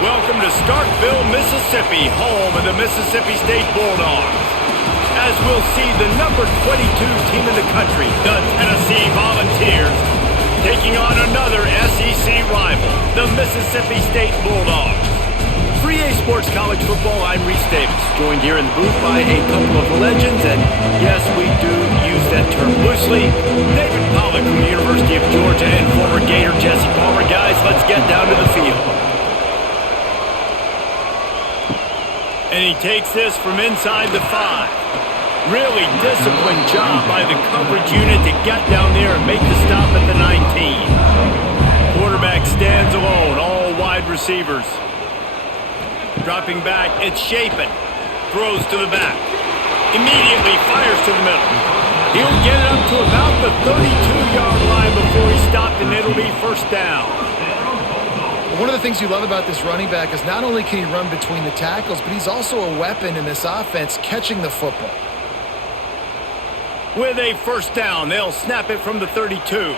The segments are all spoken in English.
Welcome to Starkville, Mississippi, home of the Mississippi State Bulldogs. As we'll see the number 22 team in the country, the Tennessee Volunteers, taking on another SEC rival, the Mississippi State Bulldogs. For EA Sports College Football, I'm Reese Davis, joined here in the booth by a couple of legends, and yes, we do use that term loosely. David Pollack from the University of Georgia and former Gator Jesse Palmer. Guys, let's get down to the field. And he takes this from inside the 5. Really disciplined job by the coverage unit to get down there and make the stop at the 19. Quarterback stands alone, all wide receivers. Dropping back, it's Shapen. Throws to the back. Immediately fires to the middle. He'll get it up to about the 32-yard line before he's stopped, and it'll be first down. One of the things you love about this running back is not only can he run between the tackles, but he's also a weapon in this offense catching the football. With a first down, they'll snap it from the 32.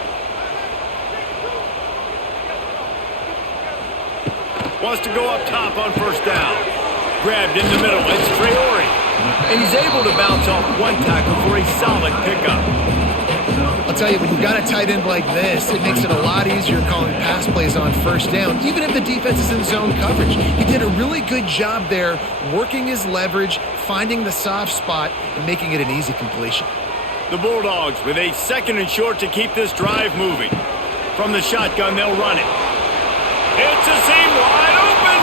Wants to go up top on first down. Grabbed in the middle, it's Traore. And he's able to bounce off one tackle for a solid pickup. I'll tell you, when you've got a tight end like this, it makes it a lot easier calling pass plays on first down, even if the defense is in zone coverage. He did a really good job there, working his leverage, finding the soft spot, and making it an easy completion. The Bulldogs with a 2nd and short to keep this drive moving. From the shotgun, they'll run it. It's a seam wide open.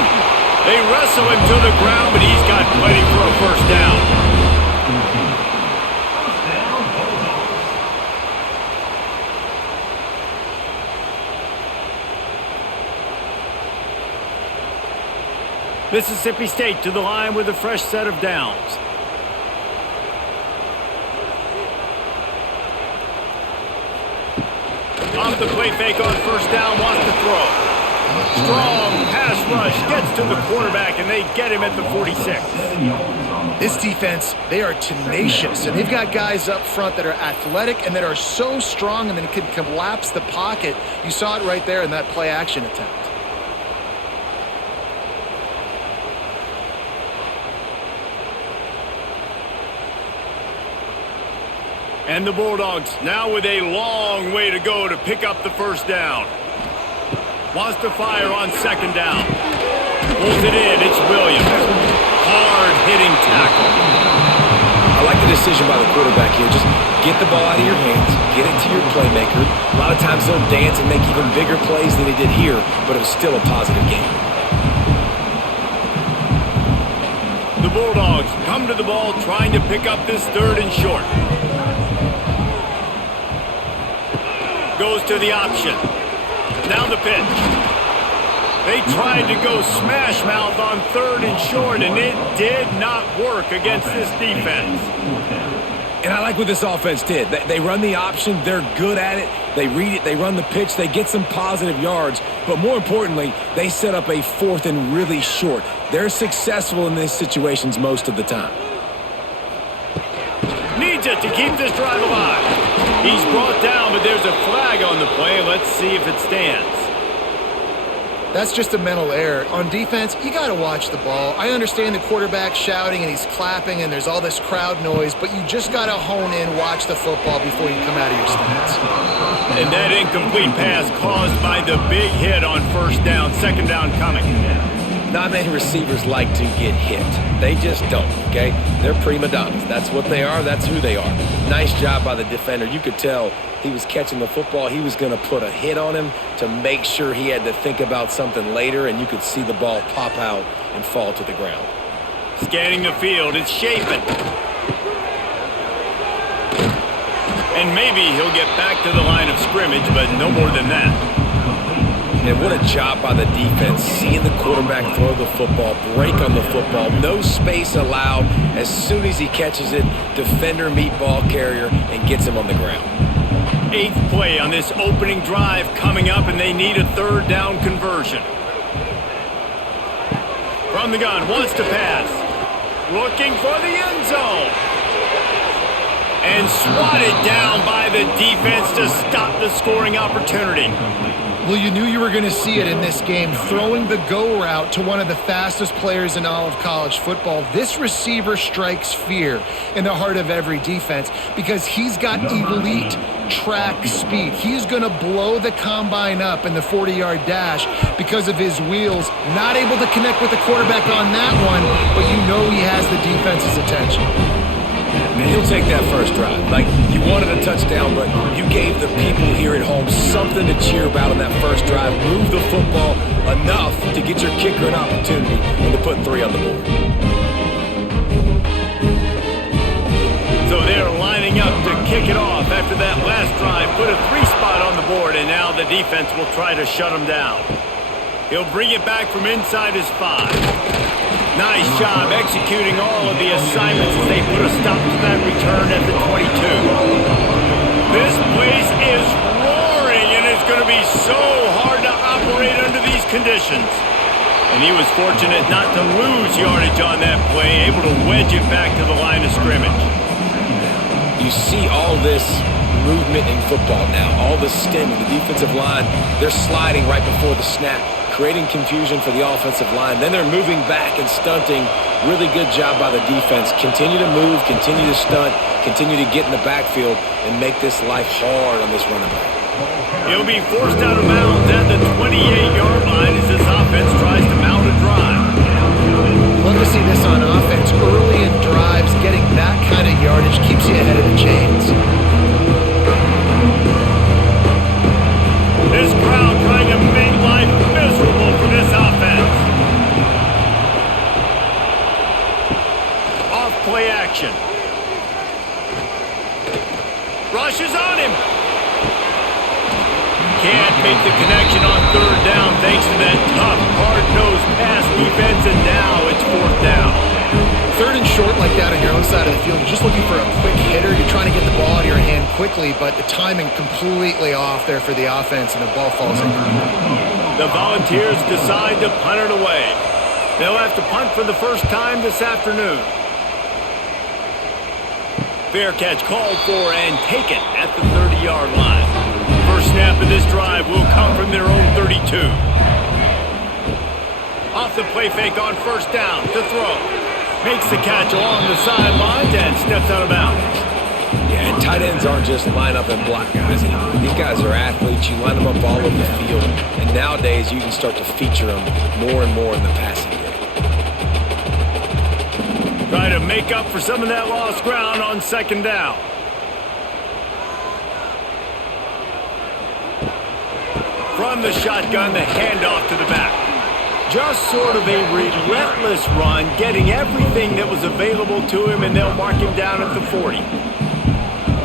They wrestle him to the ground, but he's got plenty for a first down. Mississippi State to the line with a fresh set of downs. Off the play fake on first down, wants to throw. Strong pass rush, gets to the quarterback, and they get him at the 46. This defense, they are tenacious, and they've got guys up front that are athletic and that are so strong and then can collapse the pocket. You saw it right there in that play-action attempt. And the Bulldogs now with a long way to go to pick up the first down. Wants to fire on second down. Pulls it in. It's Williams. Hard-hitting tackle. I like the decision by the quarterback here. Just get the ball out of your hands. Get it to your playmaker. A lot of times they'll dance and make even bigger plays than they did here, but it was still a positive game. The Bulldogs come to the ball trying to pick up this 3rd and short. Goes to the option. Down the pitch. They tried to go smash mouth on 3rd and short, and it did not work against this defense. And I like what this offense did. They run the option. They're good at it. They read it. They run the pitch. They get some positive yards. But more importantly, they set up a 4th and really short. They're successful in these situations most of the time. Needs it to keep this drive alive. He's brought down, but there's a flag on the play. Let's see if it stands. That's just a mental error. On defense, you got to watch the ball. I understand the quarterback shouting and he's clapping and there's all this crowd noise, but you just got to hone in, watch the football before you come out of your stance. And that incomplete pass caused by the big hit on first down. 2nd down coming. Not many receivers like to get hit. They just don't, okay? They're prima donnas. That's what they are. That's who they are. Nice job by the defender. You could tell he was catching the football. He was going to put a hit on him to make sure he had to think about something later, and you could see the ball pop out and fall to the ground. Scanning the field, it's Shapen. And maybe he'll get back to the line of scrimmage, but no more than that. And what a job by the defense, seeing the quarterback throw the football, break on the football, no space allowed. As soon as he catches it, defender meet ball carrier and gets him on the ground. 8th play on this opening drive coming up, and they need a 3rd down conversion. From the gun, wants to pass. Looking for the end zone. And swatted down by the defense to stop the scoring opportunity. Well, you knew you were going to see it in this game. Throwing the go route to one of the fastest players in all of college football. This receiver strikes fear in the heart of every defense because he's got elite track speed. He's going to blow the combine up in the 40-yard dash because of his wheels. Not able to connect with the quarterback on that one, but you know he has the defense's attention. Man, he'll take that first drive. Like, you wanted a touchdown, but you gave the people here at home something to cheer about on that first drive. Move the football enough to get your kicker an opportunity and to put 3 on the board. So they're lining up to kick it off after that last drive. Put a 3 spot on the board, and now the defense will try to shut him down. He'll bring it back from inside his 5. Nice job executing all of the assignments as they put a stop to that return at the 22. This place is roaring, and it's going to be so hard to operate under these conditions. And he was fortunate not to lose yardage on that play, able to wedge it back to the line of scrimmage. You see all this movement in football now, all the stemming, the defensive line, they're sliding right before the snap, creating confusion for the offensive line. Then they're moving back and stunting. Really good job by the defense. Continue to move, continue to stunt, continue to get in the backfield and make this life hard on this running back. He'll be forced out of bounds at the 28-yard line as this offense tries to mount a drive. Love to see this on offense. Early in drives, getting that kind of yardage keeps you ahead of the chains. This crowd trying to make life miserable for this offense. Off play action. Rush is on him. Can't make the connection on 3rd down thanks to that tough, hard-nosed pass defense, and now it's 4th down. 3rd and short like that on your own side of the field. You're just looking for a quick hitter. You're trying to get the ball out of your hand quickly, but the timing completely off there for the offense, and the ball falls in. The Volunteers decide to punt it away. They'll have to punt for the first time this afternoon. Fair catch called for and taken at the 30-yard line. First snap of this drive will come from their own 32. Off the play fake on 1st down to throw. Makes the catch along the sidelines and steps out of bounds. Yeah, and tight ends aren't just line up and block guys anymore. These guys are athletes. You line them up all over the field. And nowadays, you can start to feature them more and more in the passing game. Try to make up for some of that lost ground on 2nd down. From the shotgun, the handoff to the back. Just sort of a relentless run, getting everything that was available to him, and they'll mark him down at the 40.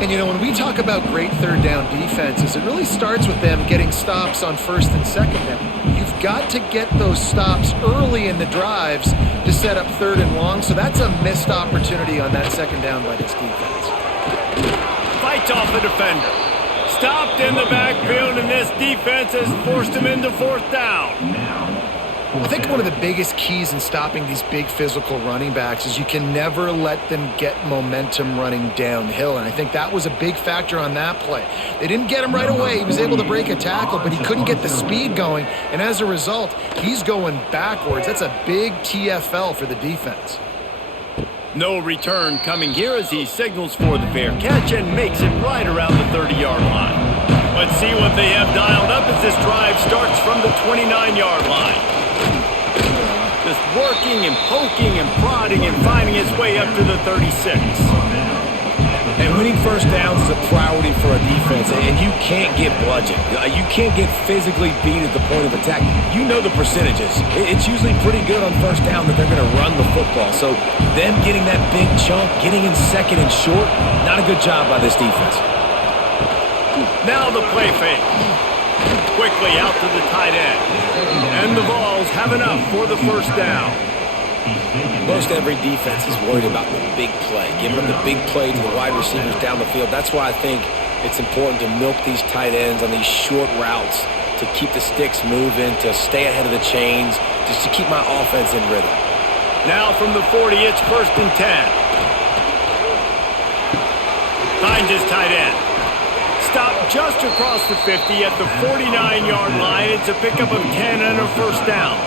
And, you know, when we talk about great 3rd down defenses, it really starts with them getting stops on 1st and 2nd down. You've got to get those stops early in the drives to set up 3rd and long, so that's a missed opportunity on that 2nd down by this defense. Fights off the defender. Stopped in the backfield, and this defense has forced him into 4th down. I think one of the biggest keys in stopping these big physical running backs is you can never let them get momentum running downhill, and I think that was a big factor on that play. They didn't get him right away. He was able to break a tackle, but he couldn't get the speed going, and as a result, he's going backwards. That's a big TFL for the defense. No return coming here as he signals for the fair catch and makes it right around the 30-yard line. Let's see what they have dialed up as this drive starts from the 29-yard line. Just working and poking and prodding and finding his way up to the 36. And winning 1st downs is a priority for a defense, and you can't get bludgeoned. You can't get physically beat at the point of attack. You know the percentages. It's usually pretty good on 1st down that they're going to run the football. So them getting that big chunk, getting in 2nd and short, not a good job by this defense. Now the play fake. Quickly out to the tight end. And the Vols have enough for the 1st down. Most every defense is worried about the big play, giving them the big play to the wide receivers down the field. That's why I think it's important to milk these tight ends on these short routes to keep the sticks moving, to stay ahead of the chains, just to keep my offense in rhythm. Now from the 40, it's 1st and 10. Finds his tight end. Stopped just across the 50 at the 49-yard line. It's a pickup of 10 and a first down.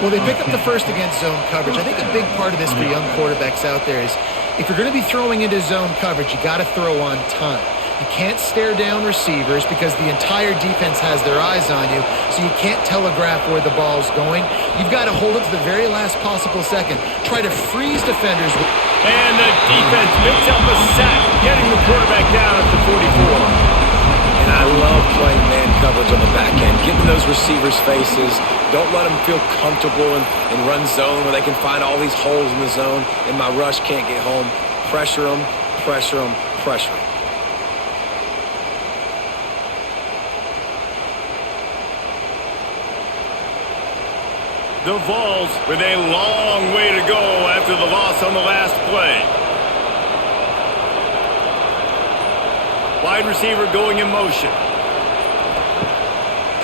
Well, they pick up the first against zone coverage. I think a big part of this for young quarterbacks out there is if you're going to be throwing into zone coverage, you got to throw on time. You can't stare down receivers because the entire defense has their eyes on you, so you can't telegraph where the ball's going. You've got to hold it to the very last possible second. Try to freeze defenders. And the defense picks up a sack, getting the quarterback down at the 44. And I love playing man coverage on the back end, getting those receivers' faces. Don't let them feel comfortable in run zone where they can find all these holes in the zone and my rush can't get home. Pressure them, pressure them, pressure them. The Vols with a long way to go after the loss on the last play. Wide receiver going in motion.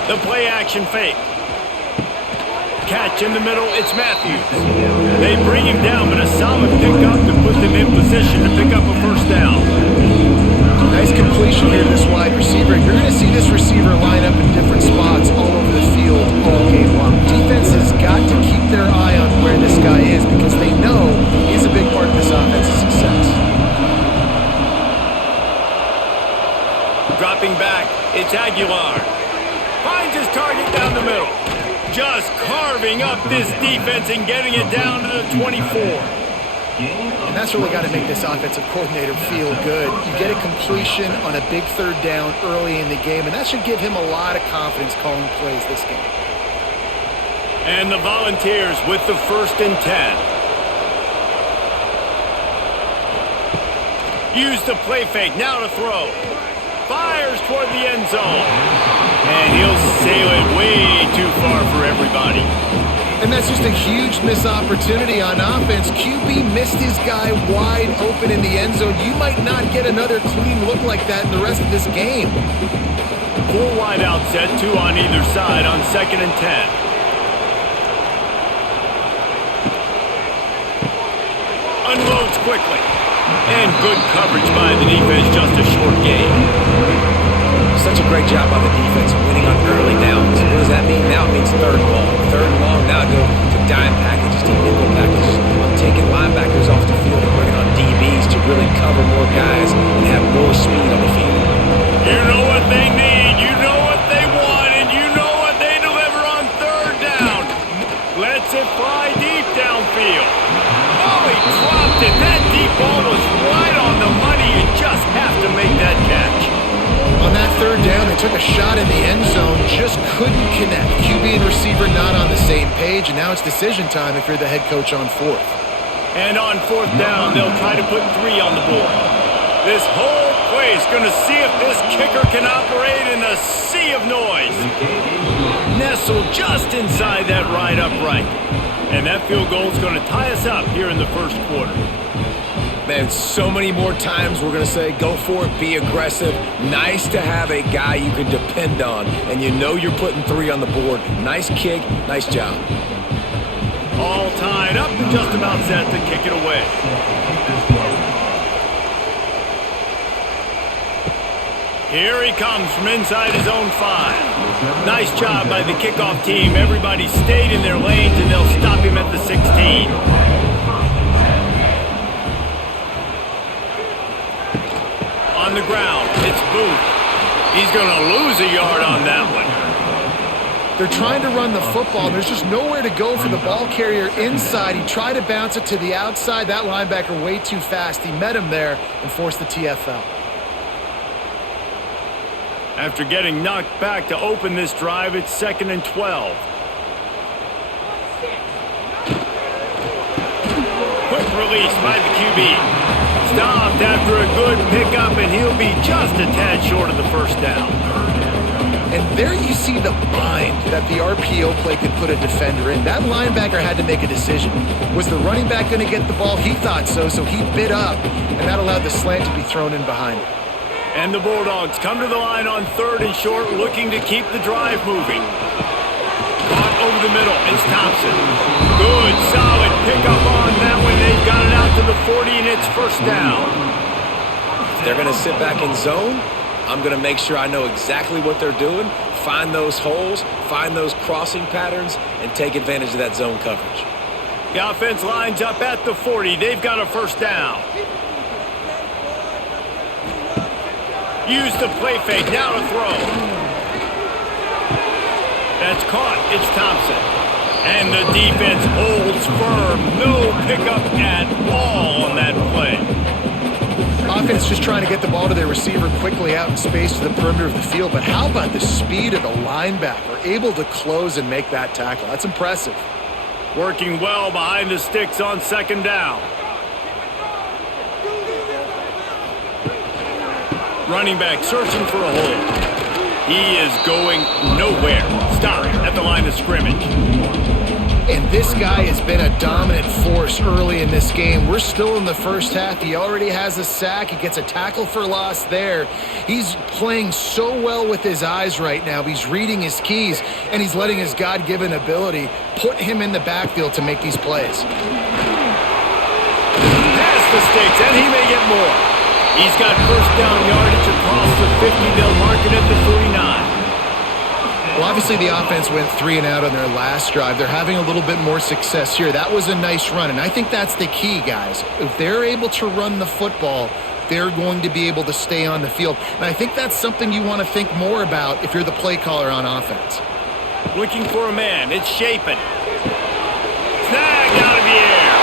The play action fake. Catch in the middle, it's Matthews. They bring him down, but a solid pickup to put them in position to pick up a first down. Nice completion here to this wide receiver. You're going to see this receiver line up in different spots all over the field all game long. Defense has got to keep their eye on where this guy is because they know he's a big part of this offense's success. Dropping back, it's Aguilar. Finds his target down the middle. Just carving up this defense and getting it down to the 24. And that's really got to make this offensive coordinator feel good. You get a completion on a big third down early in the game, and that should give him a lot of confidence calling plays this game. And the Volunteers with the 1st and 10. Use the play fake, now to throw. Fires toward the end zone. And he'll sail it way too far for everybody. And that's just a huge missed opportunity on offense. QB missed his guy wide open in the end zone. You might not get another clean look like that in the rest of this game. 4 wide out set, 2 on either side on 2nd and 10. Unloads quickly. And good coverage by the defense, just a short gain. Such a great job by the defense winning on early downs. What does that mean? Now it means 3rd and long. 3rd and long, now go to dime packages, to nickel packages. I'm taking linebackers off the field and bringing on DBs to really cover more guys and have more speed on the field. You know what they need, you know what they want, and you know what they deliver on 3rd down. Lets it fly deep downfield. Oh, he dropped it. That deep ball was right on the money. You just have to make that catch. On that 3rd down, they took a shot in the end zone, just couldn't connect. QB and receiver not on the same page, and now it's decision time if you're the head coach on 4th. And on 4th down, they'll try to put 3 on the board. This whole place going to see if this kicker can operate in a sea of noise. Nestled just inside that right upright. And that field goal is going to tie us up here in the 1st quarter. Man, so many more times we're going to say, go for it, be aggressive. Nice to have a guy you can depend on, and you know you're putting 3 on the board. Nice kick, nice job. All tied up and just about set to kick it away. Here he comes from inside his own 5. Nice job by the kickoff team. Everybody stayed in their lanes, and they'll stop him at the 16. On the ground, it's Booth. He's going to lose a yard on that one. They're trying to run the football. There's just nowhere to go for the ball carrier inside. He tried to bounce it to the outside. That linebacker way too fast. He met him there and forced the TFL. After getting knocked back to open this drive, it's 2nd and 12. Quick release by the QB. Stopped after a good pickup, and he'll be just a tad short of the 1st down. And there you see the bind that the RPO play could put a defender in. That linebacker had to make a decision. Was the running back going to get the ball? He thought so, so he bit up, and that allowed the slant to be thrown in behind him. And the Bulldogs come to the line on 3rd and short, looking to keep the drive moving. Caught over the middle, it's Thompson. Good, solid pickup on that one. They've got it out to the 40, and it's 1st down. If they're going to sit back in zone, I'm going to make sure I know exactly what they're doing, find those holes, find those crossing patterns, and take advantage of that zone coverage. The offense lines up at the 40. They've got a first down. Use the play fake. Now to throw. That's caught. It's Thompson. And the defense holds firm. No pickup at all on that play. Offense just trying to get the ball to their receiver quickly out in space to the perimeter of the field. But how about the speed of the linebacker? Able to close and make that tackle. That's impressive. Working well behind the sticks on second down. Running back searching for a hole. He is going nowhere. Stop at the line of scrimmage. And this guy has been a dominant force early in this game. We're still in the first half. He already has a sack. He gets a tackle for loss there. He's playing so well with his eyes right now. He's reading his keys, and he's letting his God-given ability put him in the backfield to make these plays. Past the sticks, and he may get more. He's got first down yardage across the 50. They'll mark it at the 49. Well, obviously the offense went 3 and out on their last drive. They're having a little bit more success here. That was a nice run, and I think that's the key, guys. If they're able to run the football, they're going to be able to stay on the field. And I think that's something you want to think more about if you're the play caller on offense. Looking for a man. It's Shapin. Snagged out of the air.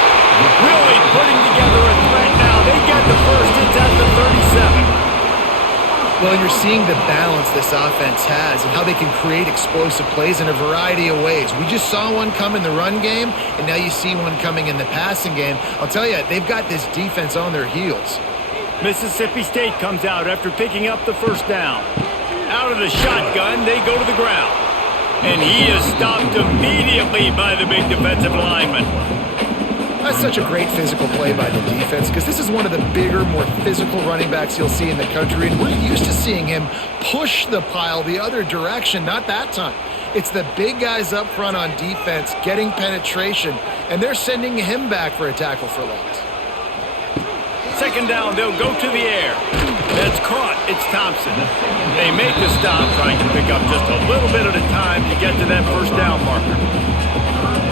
Really putting together a threat now. They get the first. It's at the 37. Well, you're seeing the balance this offense has and how they can create explosive plays in a variety of ways. We just saw one come in the run game, and now you see one coming in the passing game. I'll tell you, they've got this defense on their heels. Mississippi State comes out after picking up the first down. Out of the shotgun, they go to the ground. And he is stopped immediately by the big defensive lineman. That's such a great physical play by the defense because this is one of the bigger, more physical running backs you'll see in the country, and we're used to seeing him push the pile the other direction. Not that time. It's the big guys up front on defense getting penetration, and they're sending him back for a tackle for loss. Second down, they'll go to the air. That's caught. It's Thompson. They make the stop, trying to pick up just a little bit at a time to get to that first down marker.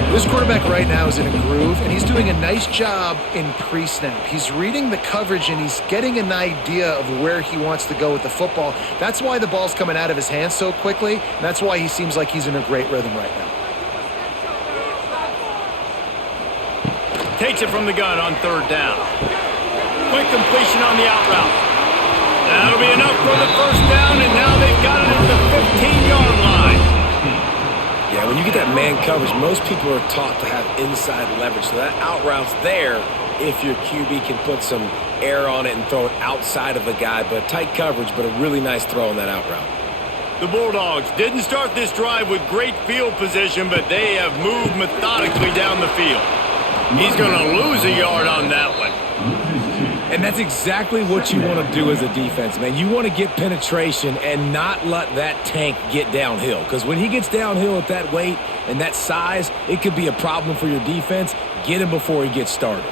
This quarterback right now is in a groove, and he's doing a nice job in pre-snap. He's reading the coverage, and he's getting an idea of where he wants to go with the football. That's why the ball's coming out of his hands so quickly, and that's why he seems like he's in a great rhythm right now. Takes it from the gun on third down. Quick completion on the out route. That'll be enough for the first down, and now they've got it at the 15-yard line. Yeah, when you get that man coverage, most people are taught to have inside leverage. So that out route's there if your QB can put some air on it and throw it outside of the guy. But tight coverage, but a really nice throw on that out route. The Bulldogs didn't start this drive with great field position, but they have moved methodically down the field. He's going to lose a yard on that one. And that's exactly what you want to do as a defense, man. You want to get penetration and not let that tank get downhill. Because when he gets downhill at that weight and that size, it could be a problem for your defense. Get him before he gets started.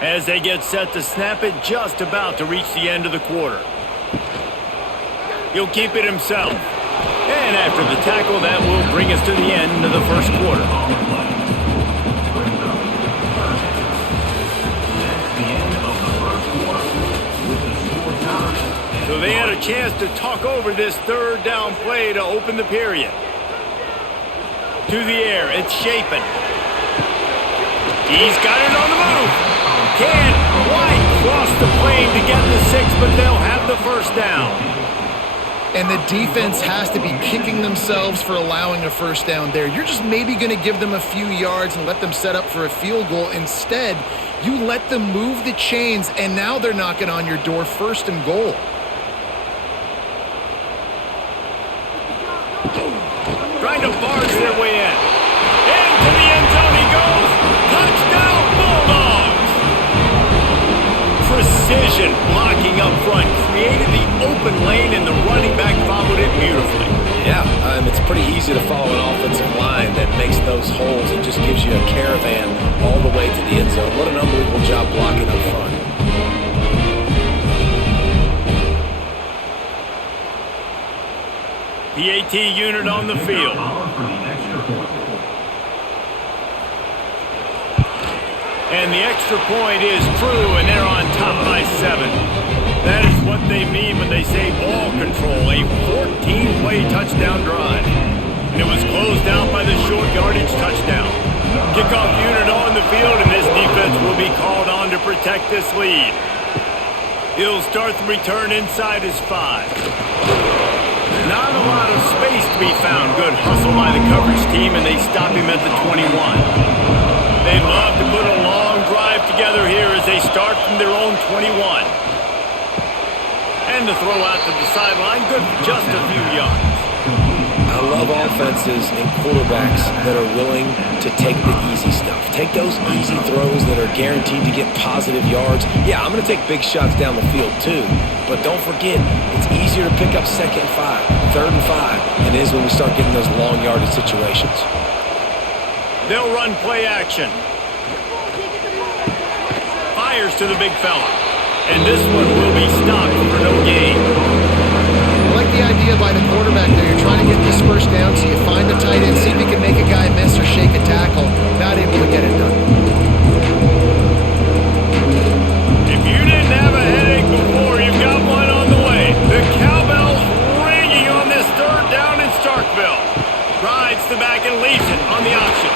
As they get set to snap it, just about to reach the end of the quarter. He'll keep it himself. And after the tackle, that will bring us to the end of the first quarter. So they had a chance to talk over this third down play to open the period. To the air, it's Shapin. He's got it on the move. Can't quite cross the plane to get the 6, but they'll have the first down. And the defense has to be kicking themselves for allowing a first down there. You're just maybe going to give them a few yards and let them set up for a field goal. Instead, you let them move the chains, and now they're knocking on your door first and goal. Trying to barge their way in. Into the end zone he goes. Touchdown, Bulldogs! Precision blocking up front created the open lane, and the running back followed it beautifully. Yeah, it's pretty easy to follow an offensive line that makes those holes and just gives you a caravan all the way to the end zone. What an unbelievable job blocking up front. PAT unit on the field. And the extra point is true, and they're on top by 7. That is what they mean when they say ball control, a 14-play touchdown drive. And it was closed out by the short yardage touchdown. Kickoff unit on the field, and this defense will be called on to protect this lead. He'll start the return inside his 5. Not a lot of space to be found. Good hustle by the coverage team, and they stop him at the 21. They'd love to put a long drive together here as they start from their own 21. And the throw out to the sideline, good for just a few yards. I love offenses and quarterbacks that are willing to take the easy stuff. Take those easy throws that are guaranteed to get positive yards. Yeah, I'm going to take big shots down the field too. But don't forget, it's easier to pick up 2nd and 5, 3rd and 5 than it is when we start getting those long yardage situations. They'll run play action. Fires to the big fella. And this one will be stopped for no gain. I like the idea by the quarterback there. You're trying to get this first down, so you find the tight end, see if he can make a guy miss or shake a tackle. Not able to get it done. If you didn't have a headache before, you've got one on the way. The cowbell's ringing on this 3rd down in Starkville. Rides the back and leaves it on the option.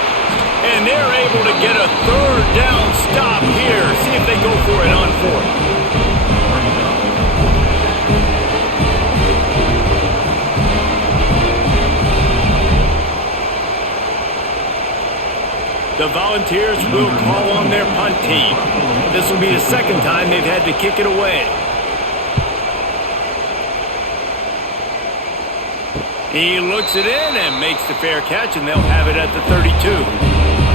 And they're able to get a 3rd down stop here. See if they go for it on 4th. The Volunteers will call on their punt team. This will be the 2nd time they've had to kick it away. He looks it in and makes the fair catch, and they'll have it at the 32.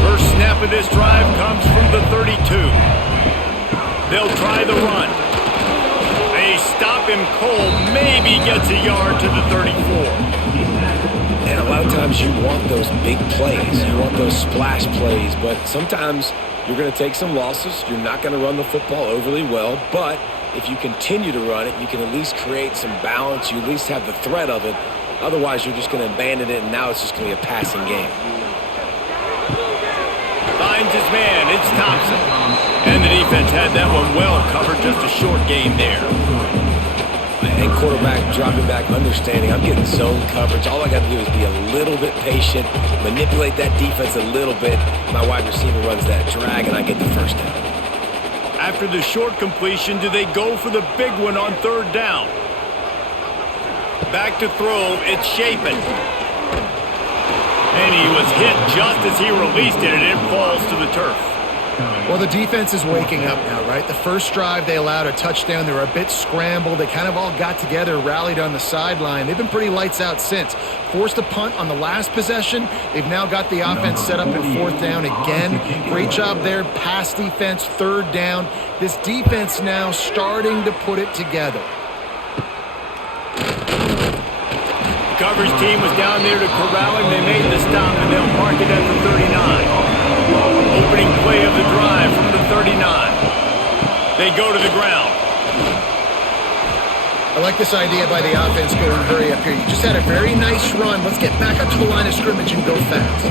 First snap of this drive comes from the 32. They'll try the run. They stop him cold, maybe gets a yard to the 34. And a lot of times you want those big plays. You want those splash plays. But sometimes you're going to take some losses. You're not going to run the football overly well. But if you continue to run it, you can at least create some balance. You at least have the threat of it. Otherwise, you're just going to abandon it, and now it's just going to be a passing game. Finds his man. It's Thompson. And the defense had that one well covered. Just a short gain there. And quarterback dropping back, understanding I'm getting zone coverage. All I got to do is be a little bit patient, manipulate that defense a little bit. My wide receiver runs that drag, and I get the first down. After the short completion, do they go for the big one on 3rd down? Back to throw, it's Chapin. And he was hit just as he released it, and it falls to the turf. Well, the defense is waking up now, right? The first drive, they allowed a touchdown. They were a bit scrambled. They kind of all got together, rallied on the sideline. They've been pretty lights out since. Forced a punt on the last possession. They've now got the offense set up in 4th down again. Great job there. Pass defense, 3rd down. This defense now starting to put it together. The coverage team was down there to corral him. They made the stop, and they'll mark it at the 39. Opening play of the drive from the 39. They go to the ground. I like this idea by the offense going hurry up here. You just had a very nice run. Let's get back up to the line of scrimmage and go fast.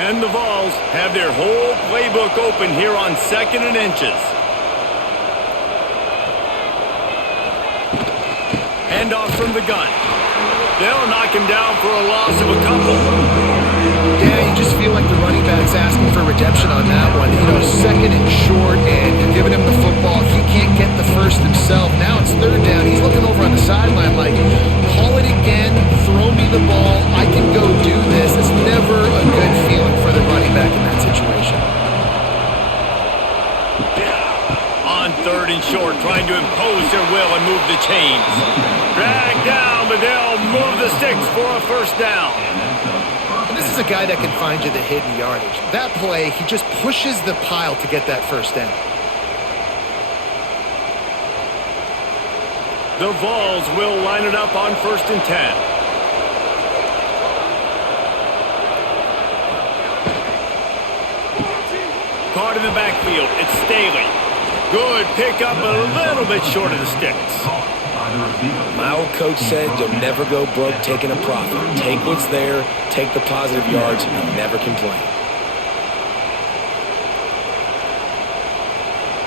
And the Vols have their whole playbook open here on 2nd and inches. Handoff from the gun. They'll knock him down for a loss of a couple. Yeah, you just feel like the running back's asking for redemption on that one. You know, 2nd and short, and you're giving him the football. He can't get the first himself. Now it's 3rd down. He's looking over on the sideline like, call it again, throw me the ball, I can go do this. It's never a good feeling for the running back in that situation. On 3rd and short, trying to impose their will and move the chains. Dragged down, but they'll move the sticks for a 1st down. And this is a guy that can find you the hidden yardage. That play, he just pushes the pile to get that 1st down. The Vols will line it up on 1st and 10. caught in the backfield. It's Staley. Good pickup, a little bit short of the sticks. My old coach said you'll never go broke taking a profit. Take what's there, take the positive yards, and never complain.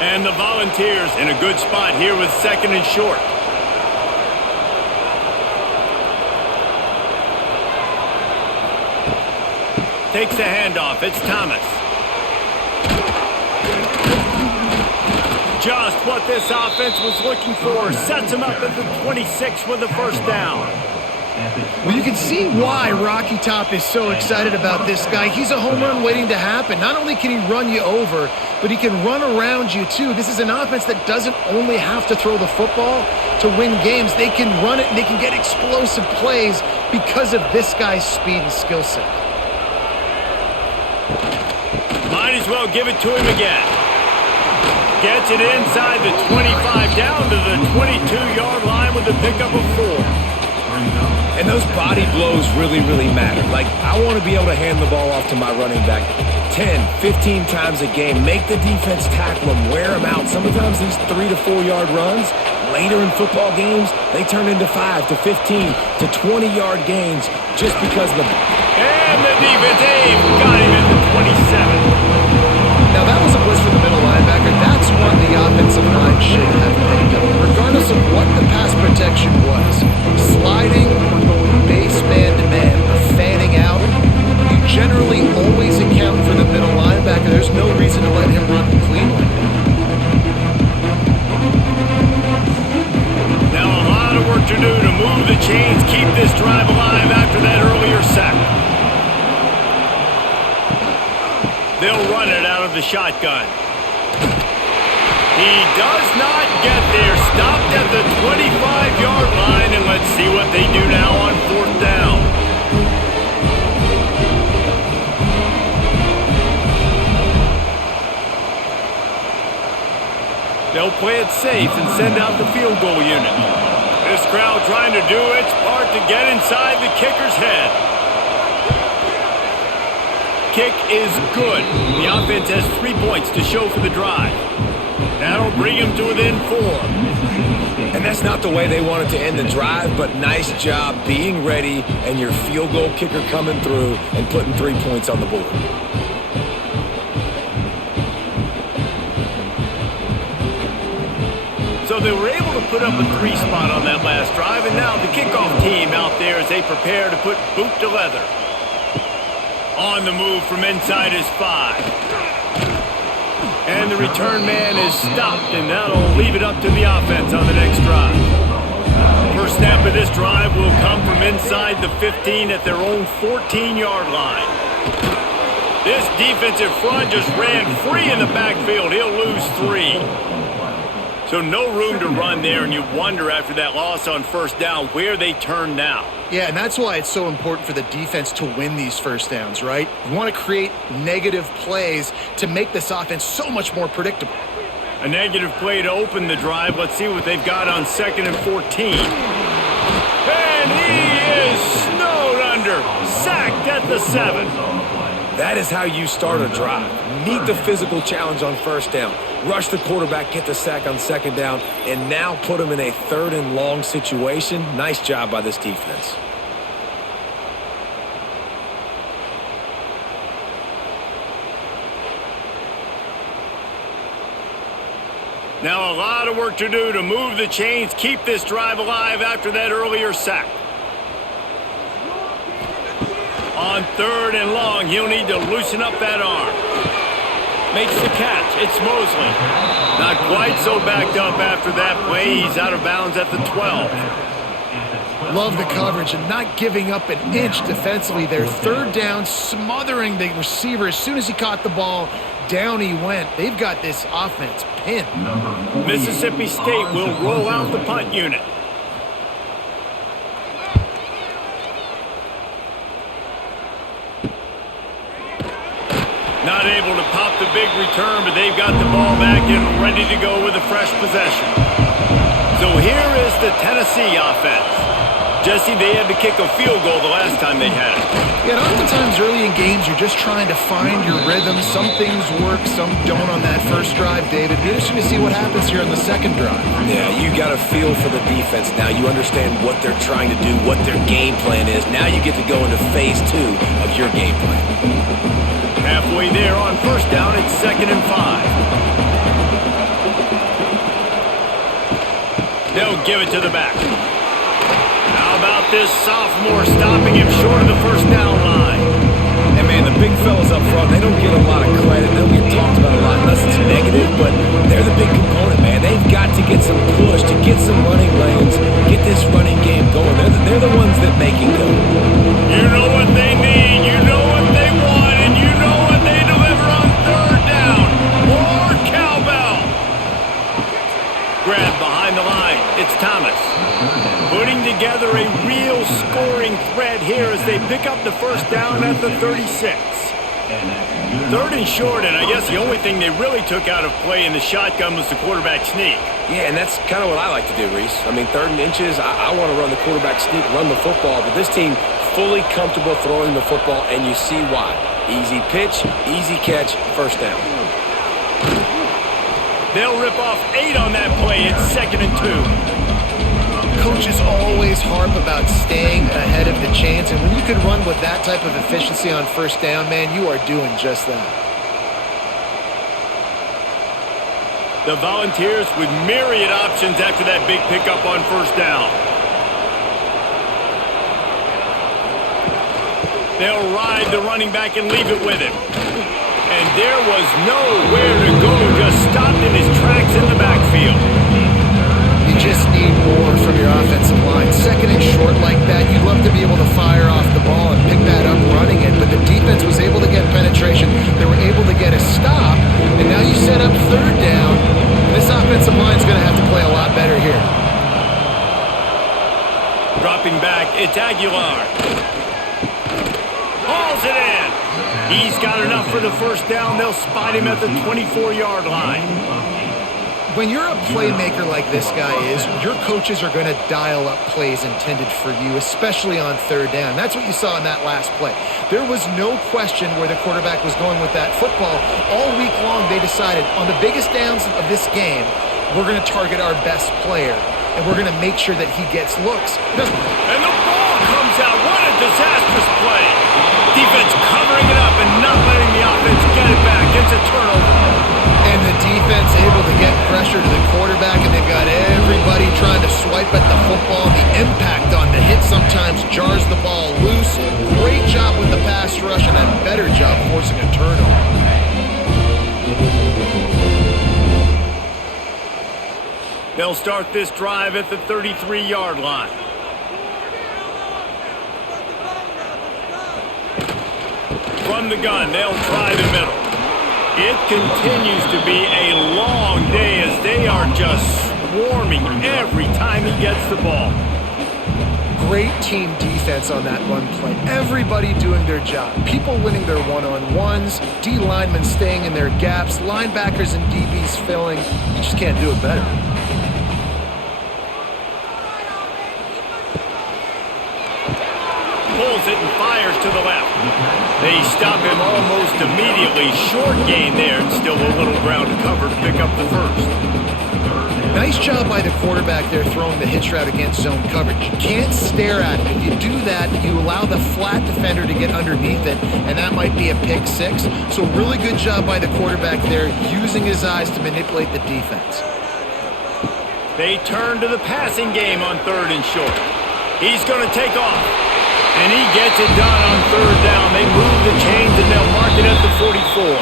And the Volunteers in a good spot here with 2nd and short. Takes the handoff. It's Thomas. Just what this offense was looking for. Sets him up at the 26 with the first down. Well, you can see why Rocky Top is so excited about this guy. He's a home run waiting to happen. Not only can he run you over, but he can run around you too. This is an offense that doesn't only have to throw the football to win games. They can run it and they can get explosive plays because of this guy's speed and skill set. Might as well give it to him again. Gets it inside the 25, down to the 22-yard line with the pickup of 4. And those body blows really, really matter. Like, I want to be able to hand the ball off to my running back 10, 15 times a game. Make the defense tackle him, wear him out. Sometimes these 3 to 4 yard runs, later in football games, they turn into 5 to 15 to 20-yard gains just because of the... And the defense, got him at the 27. Now, that was a blitz for the middle linebacker. That's what the offensive line should have picked up, regardless of what the pass protection was. Sliding or going base man-to-man or fanning out, you generally always account for the middle linebacker. There's no reason to let him run clean like that. Now a lot of work to do to move the chains, keep this drive alive after that earlier sack. They'll run it out of the shotgun. He does not get there. Stopped at the 25-yard line, and let's see what they do now on 4th down. They'll play it safe and send out the field goal unit. This crowd trying to do its part to get inside the kicker's head. Kick is good. The offense has 3 points to show for the drive. That'll bring him to within 4. And that's not the way they wanted to end the drive, but nice job being ready and your field goal kicker coming through and putting 3 points on the board. So they were able to put up a 3 spot on that last drive, and now the kickoff team out there as they prepare to put boot to leather. On the move from inside his 5. And the return man is stopped, and that'll leave it up to the offense on the next drive. First snap of this drive will come from inside the 15 at their own 14-yard line. This defensive front just ran free in the backfield. He'll lose 3. So no room to run there, and you wonder after that loss on first down where they turn now. Yeah, and that's why it's so important for the defense to win these first downs, right? You want to create negative plays to make this offense so much more predictable. A negative play to open the drive. Let's see what they've got on 2nd and 14. And he is snowed under. Sacked at the 7. That is how you start a drive. Meet the physical challenge on first down. Rush the quarterback, get the sack on 2nd down, and now put him in a 3rd and long situation. Nice job by this defense. Now a lot of work to do to move the chains, keep this drive alive after that earlier sack. On 3rd and long, he'll need to loosen up that arm. Makes the catch. It's Mosley. Not quite so backed up after that play. He's out of bounds at the 12. Love the coverage and not giving up an inch defensively there. 3rd down, smothering the receiver. As soon as he caught the ball, down he went. They've got this offense pinned. Mississippi State will roll out the punt unit. Not able to pop the big return, but they've got the ball back and ready to go with a fresh possession. So here is the Tennessee offense. Jesse, they had to kick a field goal the last time they had it. Yeah, and oftentimes early in games, you're just trying to find your rhythm. Some things work, some don't on that first drive, David. Be interesting to see what happens here on the second drive. Yeah, you got a feel for the defense now. You understand what they're trying to do, what their game plan is. Now you get to go into phase 2 of your game plan. Halfway there on first down, it's 2nd and 5. They'll give it to the back. How about this sophomore stopping him short of the first down line? And man, the big fellas up front, they don't get a lot of credit. They don't get talked about a lot unless it's negative, but they're the big component, man. They've got to get some push, to get some running lanes, get this running game going. They're the ones that make it go. You know what they need, you know what they want, and you know what they deliver on third down. More cowbell. Grab behind the line. It's Thomas. Putting together a real scoring threat here as they pick up the first down at the 36. 3rd and short, and I guess the only thing they really took out of play in the shotgun was the quarterback sneak. Yeah, and that's kind of what I like to do, Reese. I mean, 3rd and inches, I want to run the quarterback sneak, run the football, but this team fully comfortable throwing the football, and you see why. Easy pitch, easy catch, first down. They'll rip off 8 on that play. It's 2nd and 2. Coaches always harp about staying ahead of the chains, and when you can run with that type of efficiency on first down, man, you are doing just that. The Volunteers with myriad options after that big pickup on first down. They'll ride the running back and leave it with him. And there was nowhere to go, just stopped in his tracks in the backfield. You just need more from your offensive line. 2nd and short like that, you'd love to be able to fire off the ball and pick that up running it, but the defense was able to get penetration. They were able to get a stop, and now you set up 3rd down. This offensive line's going to have to play a lot better here. Dropping back, it's Aguilar. Hauls it in. He's got enough for the first down. They'll spot him at the 24-yard line. When you're a playmaker like this guy is, your coaches are going to dial up plays intended for you, especially on 3rd down. That's what you saw in that last play. There was no question where the quarterback was going with that football. All week long, they decided on the biggest downs of this game, we're going to target our best player, and we're going to make sure that he gets looks. And the ball comes out. What a disastrous play. Defense covering it up and not letting the offense get it back. It's a turnover. And the defense able to get pressure to the quarterback, and they've got everybody trying to swipe at the football. The impact on the hit sometimes jars the ball loose. Great job with the pass rush, and a better job forcing a turnover. They'll start this drive at the 33-yard line. From the gun, they'll try the middle. It continues to be a long day as they are just swarming every time he gets the ball. Great team defense on that run play. Everybody doing their job. People winning their one-on-ones, D linemen staying in their gaps, linebackers and DBs filling. You just can't do it better. Pulls it and fires to the left. They stop him almost immediately. Short gain there, and still a little ground to cover to pick up the first. Nice job by the quarterback there throwing the hitch route against zone coverage. You can't stare at it. If you do that, you allow the flat defender to get underneath it, and that might be a pick 6. So really good job by the quarterback there using his eyes to manipulate the defense. They turn to the passing game on 3rd and short. He's going to take off. And he gets it done on 3rd down. They move the chains and they'll mark it at the 44.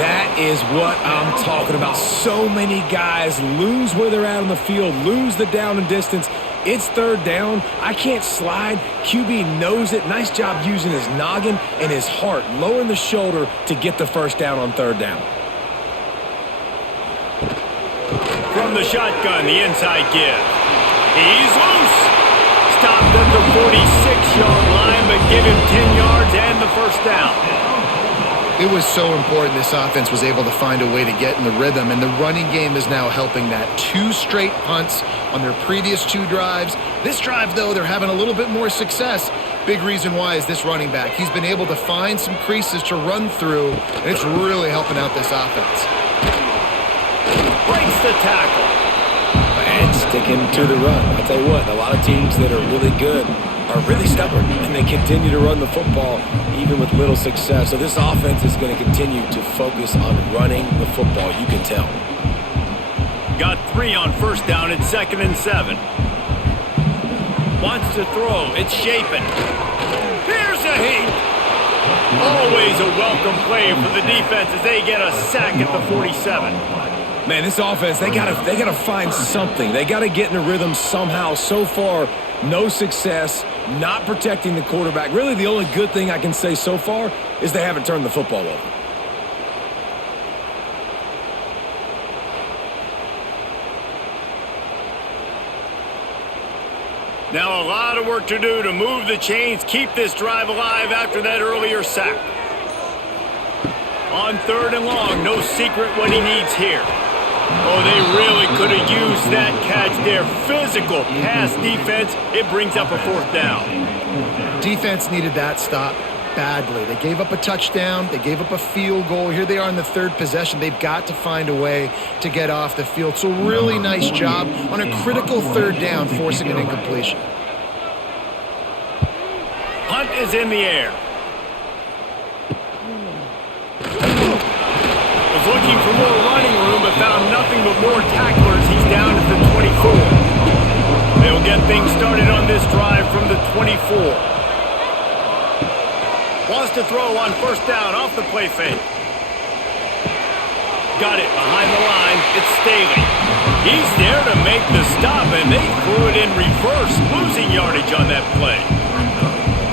That is what I'm talking about. So many guys lose where they're at on the field, lose the down and distance. It's 3rd down. I can't slide. QB knows it. Nice job using his noggin and his heart, lowering the shoulder to get the first down on 3rd down. From the shotgun, the inside give. He's loose. Stopped at the 46-yard line, but give him 10 yards and the first down. It was so important this offense was able to find a way to get in the rhythm, and the running game is now helping that. 2 straight punts on their previous 2 drives. This drive, though, they're having a little bit more success. Big reason why is this running back. He's been able to find some creases to run through, and it's really helping out this offense. Breaks the tackle. And sticking to the run. I'll tell you what, a lot of teams that are really good are really stubborn, and they continue to run the football even with little success. So this offense is going to continue to focus on running the football, you can tell. Got 3 on first down. It's 2nd and 7. Wants to throw. It's Shapen. Here's a heat. Always a welcome play for the defense as they get a sack at the 47. Man, this offense, they gotta find something. They gotta get in a rhythm somehow. So far, no success, not protecting the quarterback. Really, the only good thing I can say so far is they haven't turned the football over. Now a lot of work to do to move the chains, keep this drive alive after that earlier sack. On 3rd and long, no secret what he needs here. Oh, they really could have used that catch there. Physical pass defense. It brings up a 4th down. Defense needed that stop badly. They gave up a touchdown. They gave up a field goal. Here they are in the 3rd possession. They've got to find a way to get off the field. So really nice job on a critical 3rd down, forcing an incompletion. Hunt is in the air. Was looking for more running room, but found nothing but more tacklers. He's down at the 24. They'll get things started on this drive from the 24. Wants to throw on first down off the play fake. Got it behind the line. It's Staley. He's there to make the stop, and they threw it in reverse, losing yardage on that play.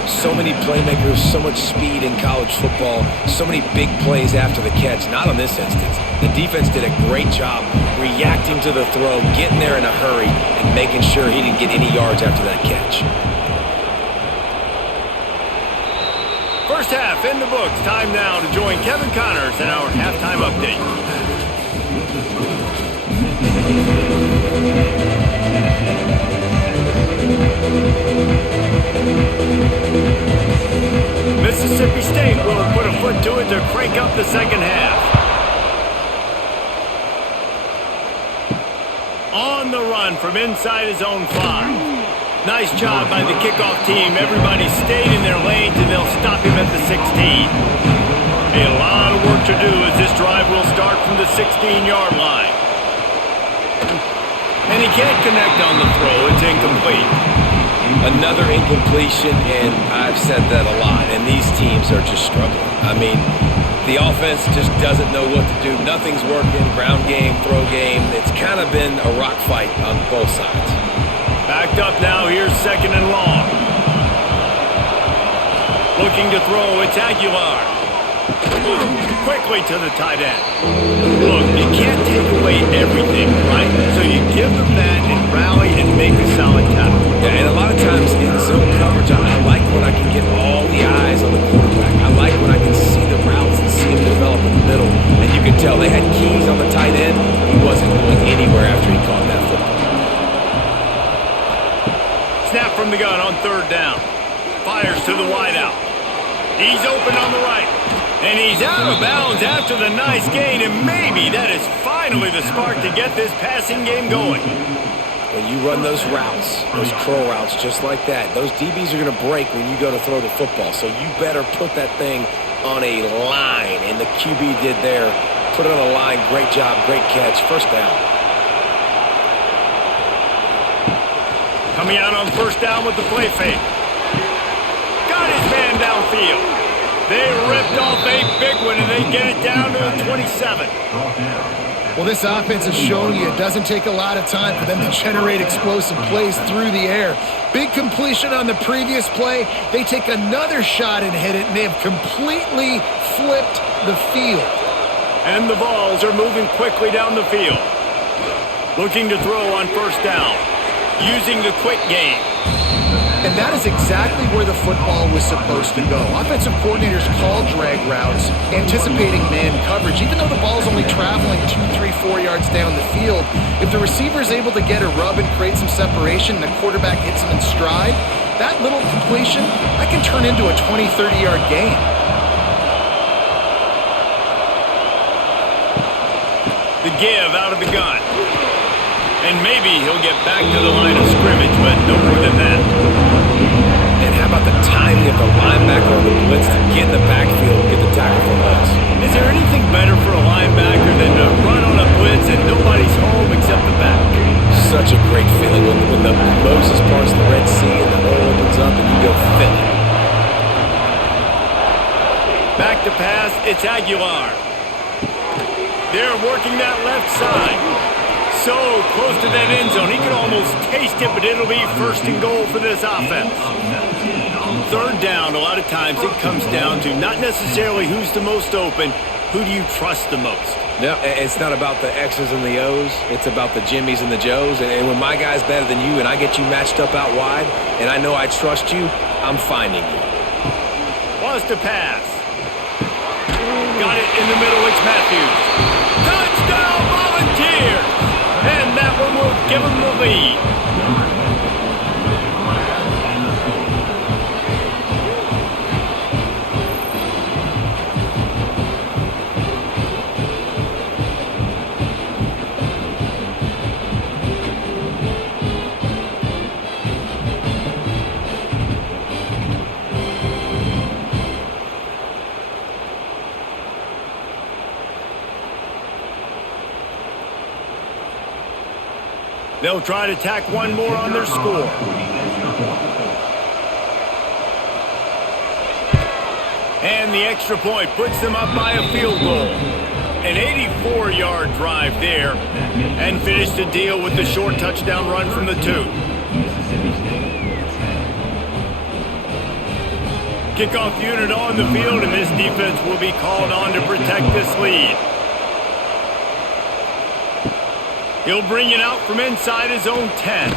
So many playmakers, so much speed in college football, so many big plays after the catch. Not on this instance. The defense did a great job reacting to the throw, getting there in a hurry, and making sure he didn't get any yards after that catch. First half in the books. Time now to join Kevin Connors in our halftime update. Mississippi State will put a foot to it to crank up the second half. On the run from inside his own 5. Nice job by the kickoff team. Everybody stayed in their lanes, and they'll stop him at the 16. A lot of work to do as this drive will start from the 16-yard line. And he can't connect on the throw. It's incomplete. Another incompletion, and I've said that a lot, and these teams are just struggling. I mean, the offense just doesn't know what to do. Nothing's working. Ground game, throw game. It's kind of been a rock fight on both sides. Backed up now. Here's 2nd and long. Looking to throw. It's Aguilar. Quickly to the tight end. Look, you can't take away everything, right? So you give them that and rally and make a solid tackle. Yeah, and a lot of times in zone coverage, I like when I can get all the eyes on the quarterback. I like when I can see the routes and see him develop in the middle. And you can tell they had keys on the tight end. He wasn't going anywhere after he caught that football. Snap from the gun on 3rd down. Fires to the wideout. He's open on the right. And he's out of bounds after the nice gain. And maybe that is finally the spark to get this passing game going. When you run those routes, those curl routes just like that, those DBs are going to break when you go to throw the football. So you better put that thing on a line. And the QB did there. Put it on a line. Great job. Great catch. First down. Coming out on first down with the play fake. Got his man downfield. They ripped off a big one, and they get it down to the 27. Well, this offense has shown you it doesn't take a lot of time for them to generate explosive plays through the air. Big completion on the previous play. They take another shot and hit it, and they have completely flipped the field. And the balls are moving quickly down the field. Looking to throw on first down. Using the quick game. And that is exactly where the football was supposed to go. Offensive coordinators call drag routes, anticipating man coverage. Even though the ball's only traveling 2, 3, 4 yards down the field, if the receiver is able to get a rub and create some separation and the quarterback hits him in stride, that little completion, that can turn into a 20, 30-yard gain. The give out of the gun. And maybe he'll get back to the line of scrimmage, but no more than that. And how about the timing of the linebacker on the blitz to get in the backfield and get the tackle for loss? Is there anything better for a linebacker than to run on a blitz and nobody's home except the back? Such a great feeling when the Moses parts the Red Sea and the hole opens up and you go fill it. Back to pass, it's Aguilar. They're working that left side. So close to that end zone. He can almost taste it, but it'll be first and goal for this offense. Third down, a lot of times it comes down to not necessarily who's the most open, who do you trust the most? No, it's not about the X's and the O's. It's about the Jimmys and the Joes. And when my guy's better than you and I get you matched up out wide and I know I trust you, I'm finding you. Wants to pass. Got it in the middle. It's Matthews. Touchdown, Volunteers! And that one will give them the lead. They'll try to tack one more on their score. And the extra point puts them up by a field goal. An 84-yard drive there. And finish the deal with the short touchdown run from the 2. Kickoff unit on the field, and this defense will be called on to protect this lead. He'll bring it out from inside his own 10.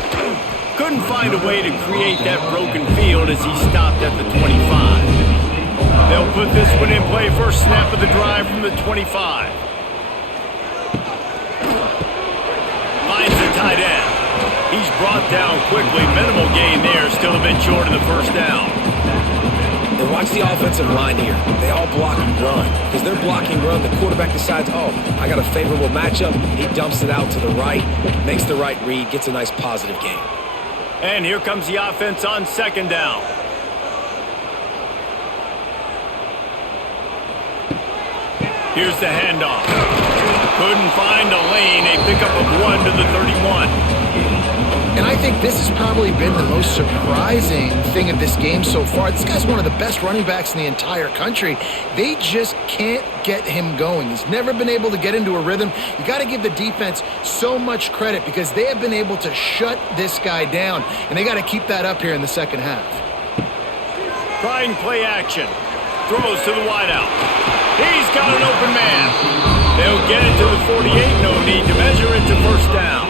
Couldn't find a way to create that broken field as he stopped at the 25. They'll put this one in play first snap of the drive from the 25. Finds the tight end. He's brought down quickly. Minimal gain there. Still a bit short of the first down. And watch the offensive line here. They all block and run. Because they're blocking run, the quarterback decides, oh, I got a favorable matchup. He dumps it out to the right, makes the right read, gets a nice positive gain. And here comes the offense on second down. Here's the handoff. Couldn't find a lane. A pickup of 1 to the 31. And I think this has probably been the most surprising thing of this game so far. This guy's one of the best running backs in the entire country. They just can't get him going. He's never been able to get into a rhythm. You got to give the defense so much credit because they have been able to shut this guy down, and they got to keep that up here in the second half. Trying play action. Throws to the wideout. He's got an open man. They'll get it to the 48. No need to measure. It's a first down.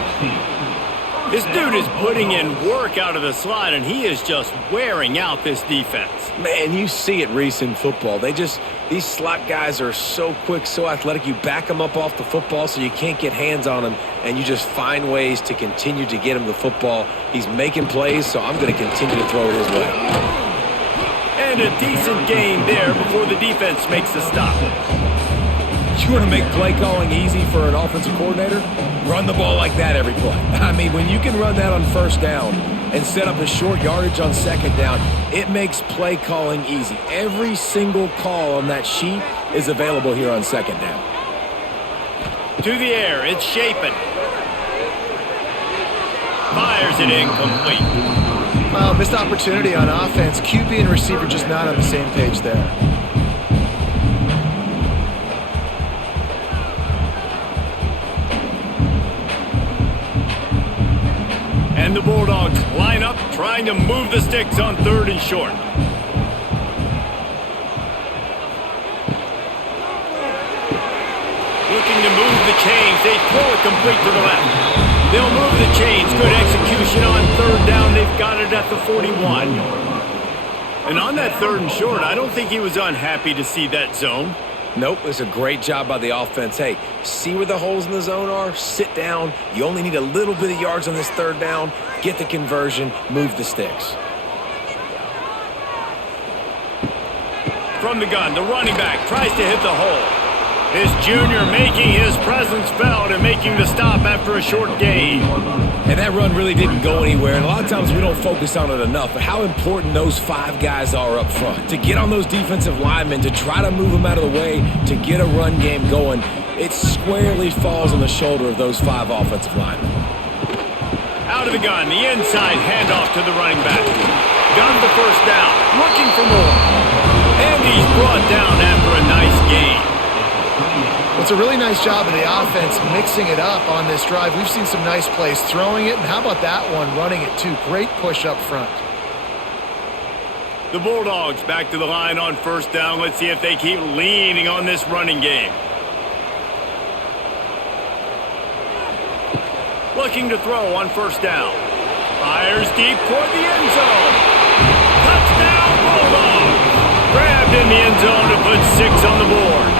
This dude is putting in work out of the slot, and he is just wearing out this defense. Man, you see it, Reese, in football. These slot guys are so quick, so athletic. You back them up off the football so you can't get hands on them, and you just find ways to continue to get him the football. He's making plays, so I'm going to continue to throw it his way. And a decent gain there before the defense makes the stop. You want to make play calling easy for an offensive coordinator? Run the ball like that every play. I mean, when you can run that on first down and set up a short yardage on second down, it makes play calling easy. Every single call on that sheet is available here on second down. To the air, it's Shapen. Fires it incomplete. Well, missed opportunity on offense. QB and receiver just not on the same page there. And the Bulldogs line up, trying to move the sticks on third and short. Looking to move the chains. They throw it complete to the left. They'll move the chains. Good execution on third down. They've got it at the 41. And on that 3rd and short, I don't think he was unhappy to see that zone. Nope, it's a great job by the offense. Hey, see where the holes in the zone are? Sit down. You only need a little bit of yards on this 3rd down. Get the conversion. Move the sticks. From the gun, the running back tries to hit the hole. His junior making his presence felt and making the stop after a short gain. And that run really didn't go anywhere, and a lot of times we don't focus on it enough, but how important those 5 guys are up front. To get on those defensive linemen, to try to move them out of the way, to get a run game going, it squarely falls on the shoulder of those 5 offensive linemen. Out of the gun, the inside handoff to the running back. Gun the 1st down, looking for more. And he's brought down after a nice gain. It's a really nice job of the offense mixing it up on this drive. We've seen some nice plays throwing it, and how about that one running it too? Great push up front. The Bulldogs back to the line on 1st down. Let's see if they keep leaning on this running game. Looking to throw on 1st down. Fires deep toward the end zone. Touchdown Bulldogs! Grabbed in the end zone to put 6 on the board.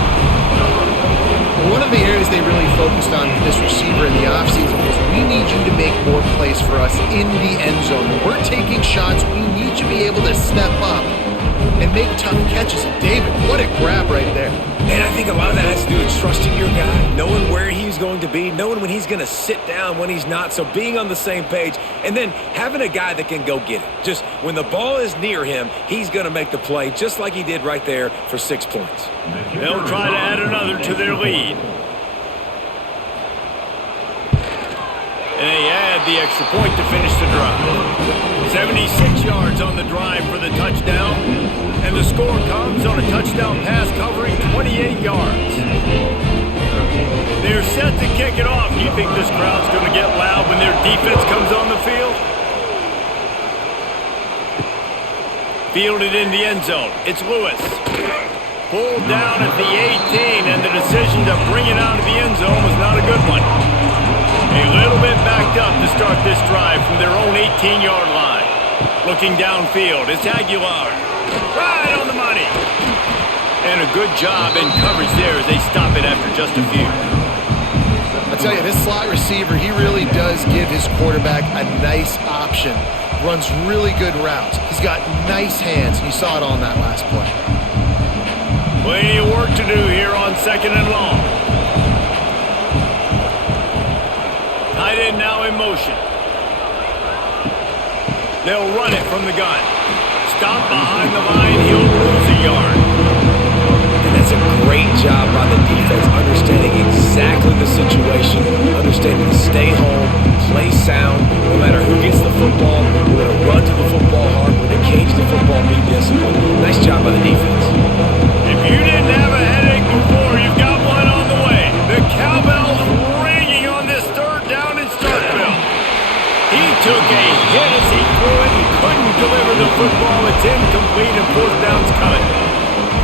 One of the areas they really focused on with this receiver in the offseason was we need you to make more plays for us in the end zone. When we're taking shots, we need you to be able to step up and make tough catches. And David, what a grab right there. And I think a lot of that has to do with trusting your guy, knowing where he's going to be, knowing when he's going to sit down, when he's not, so being on the same page, and then having a guy that can go get it. Just when the ball is near him, he's going to make the play, just like he did right there for 6 points. They'll try to add another to their lead. And they add the extra point to finish the drive. 76 yards on the drive for the touchdown. And the score comes on a touchdown pass covering 28 yards. They're set to kick it off. Do you think this crowd's going to get loud when their defense comes on the field? Fielded in the end zone. It's Lewis. Pulled down at the 18, and the decision to bring it out of the end zone was not a good one. A little bit backed up to start this drive from their own 18-yard line. Looking downfield, it's Aguilar. Right on the money. And a good job in coverage there as they stop it after just a few. I'll tell you, this slot receiver, he really does give his quarterback a nice option. Runs really good routes. He's got nice hands. You saw it on that last play. Plenty of work to do here on 2nd and long. Tight end now in motion. They'll run it from the gun. Stop behind the line. He'll lose a yard. And that's a great job by the defense, understanding exactly the situation, understanding to stay home, play sound. No matter who gets the football, we're going to run to the football hard. We're going to cage the football, be disciplined. Nice job by the defense. If you didn't have a headache before, you've got one on the way. The cowbell's ringing on this 3rd down in Starkville. He took a hit as he threw it. He couldn't deliver the football. It's incomplete and 4th down's coming.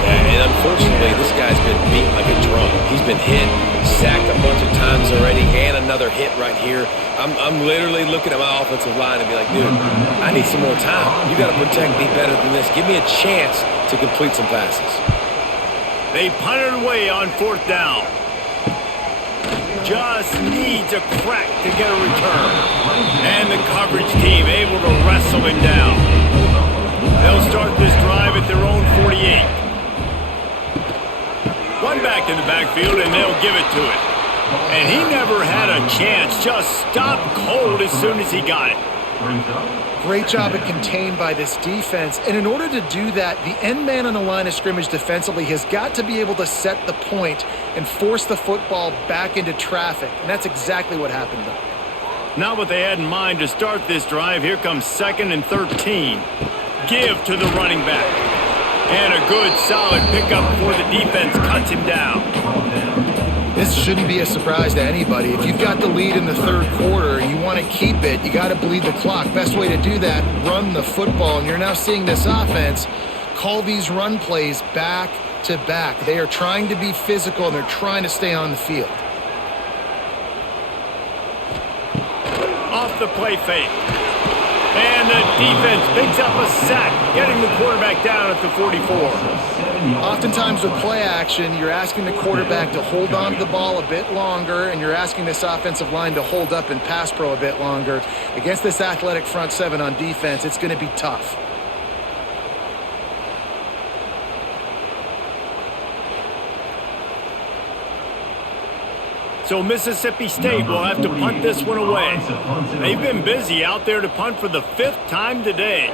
And unfortunately, this guy's been beat like a drum. He's been hit, sacked a bunch of times already, and another hit right here. I'm literally looking at my offensive line and be like, dude, I need some more time. You got to protect me better than this. Give me a chance to complete some passes. They punted away on 4th down. Just needs a crack to get a return. And the coverage team able to wrestle him down. They'll start this drive at their own 48. One back in the backfield, and they'll give it to it. And he never had a chance. Just stopped cold as soon as he got it. Great job at contained by this defense. And in order to do that, the end man on the line of scrimmage defensively has got to be able to set the point and force the football back into traffic. And that's exactly what happened. Not what they had in mind to start this drive. Here comes 2nd and 13. Give to the running back. And a good, solid pickup before the defense cuts him down. This shouldn't be a surprise to anybody. If you've got the lead in the 3rd quarter and you want to keep it, you got to bleed the clock. Best way to do that, run the football. And you're now seeing this offense call these run plays back to back. They are trying to be physical, and they're trying to stay on the field. the play fake. And the defense picks up a sack, getting the quarterback down at the 44. Oftentimes with play action, you're asking the quarterback to hold on to the ball a bit longer, and you're asking this offensive line to hold up in pass pro a bit longer. Against this athletic front seven on defense, it's going to be tough. So Mississippi State will have to punt this one away. They've been busy out there to punt for the 5th time today.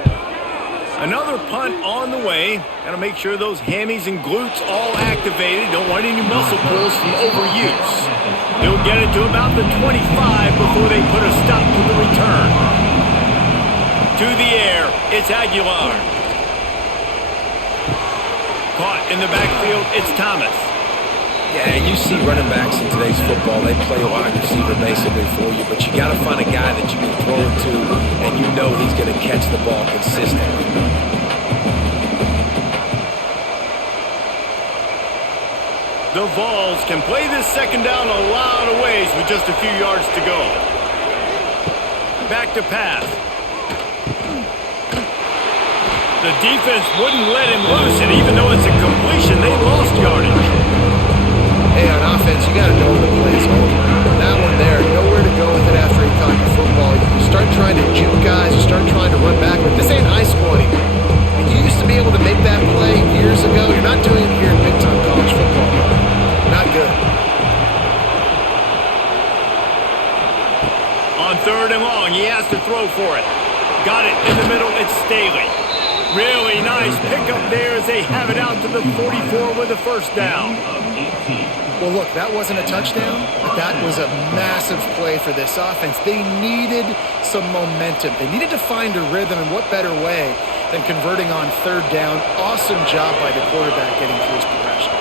Another punt on the way. Got to make sure those hammies and glutes all activated. Don't want any muscle pulls from overuse. He'll get it to about the 25 before they put a stop to the return. To the air, it's Aguilar. Caught in the backfield, it's Thomas. Yeah, and you see running backs in today's football, they play wide receiver basically for you, but you got to find a guy that you can throw it to, and you know he's going to catch the ball consistently. The Vols can play this second down a lot of ways with just a few yards to go. Back to pass. The defense wouldn't let him loose, and even though it's a completion, they lost yardage. Hey, on offense, you got to know when the play's over. That one there, nowhere to go with it after he caught the football. You start trying to juke guys, you start trying to run back. But this ain't high school anymore. And you used to be able to make that play years ago. You're not doing it here in big-time college football. Not good. On 3rd and long, he has to throw for it. Got it in the middle, it's Staley. Really nice pickup there as they have it out to the 44 with a first down. Well, look, that wasn't a touchdown, but that was a massive play for this offense. They needed some momentum. They needed to find a rhythm, and what better way than converting on 3rd down. Awesome job by the quarterback getting through his progression.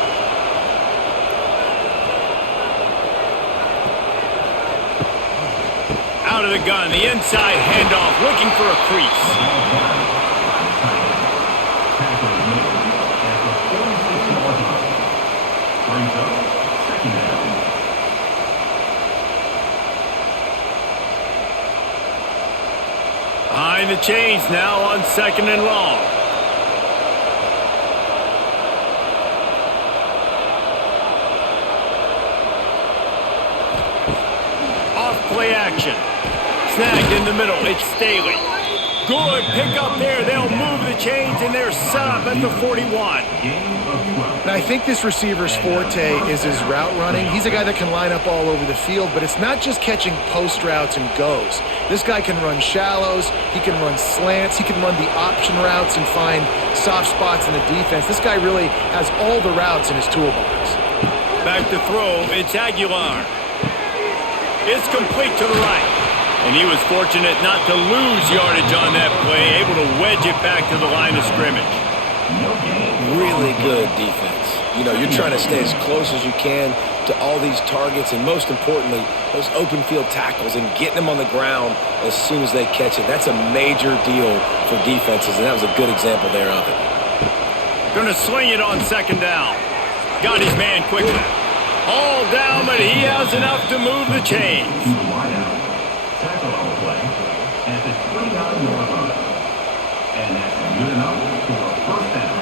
Out of the gun, the inside handoff, looking for a crease. Behind the chains now on 2nd and long. Off play action. Snagged in the middle. It's Staley. Good pickup there. They'll move the chains, and they're set up at the 41. And I think this receiver's forte is his route running. He's a guy that can line up all over the field, but it's not just catching post routes and goes. This guy can run shallows, he can run slants, he can run the option routes and find soft spots in the defense. This guy really has all the routes in his toolbox. Back to throw, it's Aguilar. It's complete to the right. And he was fortunate not to lose yardage on that play, able to wedge it back to the line of scrimmage. Really good defense. You know, you're trying to stay as close as you can to all these targets, and most importantly, those open field tackles and getting them on the ground as soon as they catch it. That's a major deal for defenses, and that was a good example there of it. Going to sling it on 2nd down. Got his man quickly. All down, but he has enough to move the chains. Tackle on the play at the 29-yard line. And that's good enough for a first down.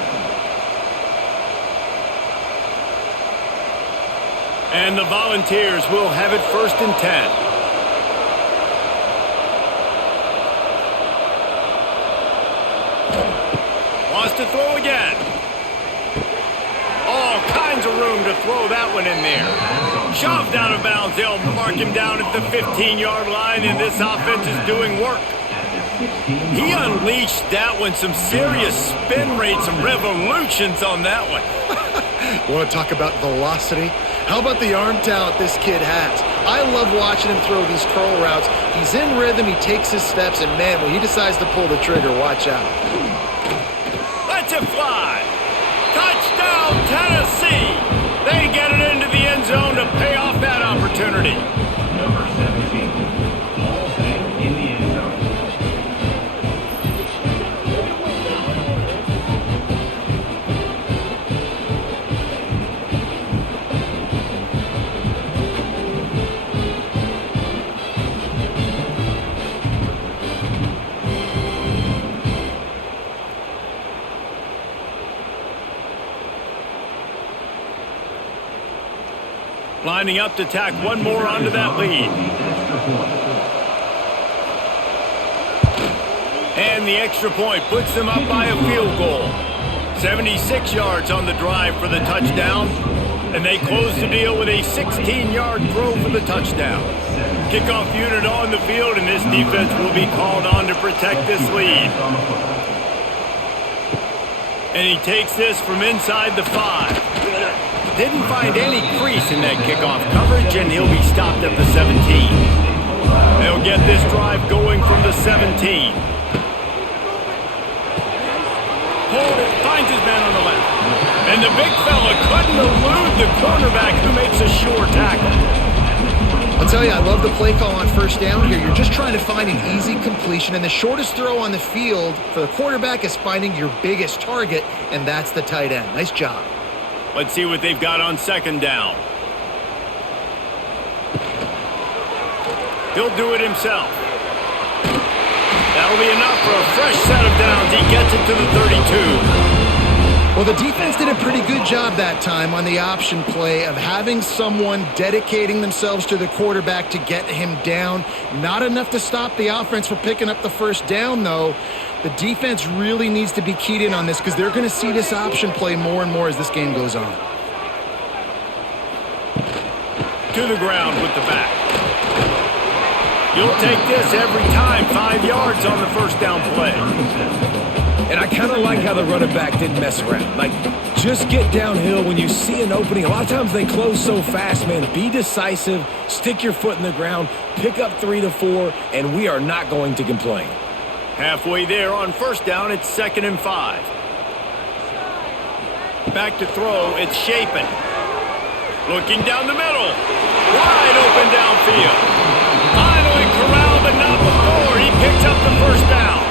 And the Volunteers will have it 1st and 10. Wants to throw again. All kinds of room to throw that one in there. Shoved out of bounds. They'll mark him down at the 15-yard line, and this offense is doing work. He unleashed that one. Some serious spin rates, some revolutions on that one. You want to talk about velocity? How about the arm talent this kid has? I love watching him throw these curl routes. He's in rhythm, he takes his steps, and man, when he decides to pull the trigger, watch out. Let's it fly. Touchdown, Tennessee. They get it into the end zone to pay off that opportunity. Number 17. Ball safe in the end zone. lining up to tack one more onto that lead. And the extra point puts them up by a field goal. 76 yards on the drive for the touchdown. And they close the deal with a 16-yard throw for the touchdown. Kickoff unit on the field, and this defense will be called on to protect this lead. And he takes this from inside the 5. Didn't find any crease in that kickoff coverage, and he'll be stopped at the 17. They'll get this drive going from the 17. Paul finds his man on the left. And the big fella couldn't elude the cornerback who makes a sure tackle. I'll tell you, I love the play call on first down here. You're just trying to find an easy completion, and the shortest throw on the field for the quarterback is finding your biggest target, and that's the tight end. Nice job. Let's see what they've got on second down. He'll do it himself. That'll be enough for a fresh set of downs. He gets it to the 32. Well, the defense did a pretty good job that time on the option play of having someone dedicating themselves to the quarterback to get him down. Not enough to stop the offense from picking up the first down, though. The defense really needs to be keyed in on this because they're going to see this option play more and more as this game goes on. To the ground with the back. You'll take this every time. 5 yards on the first down play. And I kind of like how the running back didn't mess around. Like, just get downhill when you see an opening. A lot of times they close so fast, man. Be decisive, stick your foot in the ground, pick up 3 to 4, and we are not going to complain. Halfway there on first down, it's 2nd and 5. Back to throw, it's Shapen. Looking down the middle. Wide open downfield. Finally corralled, but not before. He picks up the first down.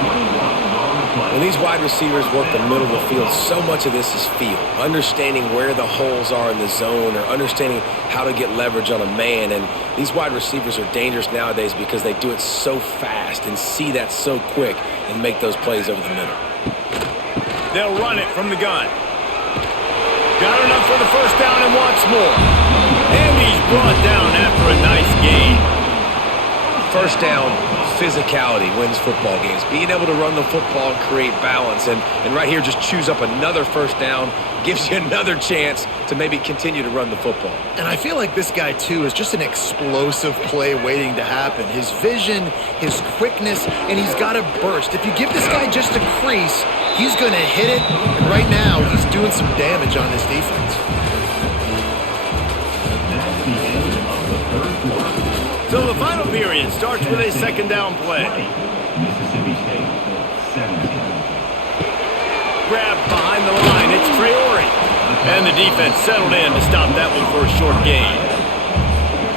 When these wide receivers work the middle of the field, so much of this is feel. Understanding where the holes are in the zone or understanding how to get leverage on a man. And these wide receivers are dangerous nowadays because they do it so fast and see that so quick and make those plays over the middle. They'll run it from the gun. Got enough for the first down and wants more. And he's brought down after a nice gain. First down, physicality wins football games. Being able to run the football and create balance. And right here, just choose up another first down, gives you another chance to maybe continue to run the football. And I feel like this guy, too, is just an explosive play waiting to happen. His vision, his quickness, and he's got a burst. If you give this guy just a crease, he's going to hit it. And right now, he's doing some damage on this defense. That's the end of the third quarter. So the final period starts with a second down play. Mississippi State, 17. Grabbed behind the line, it's Traore. And the defense settled in to stop that one for a short gain.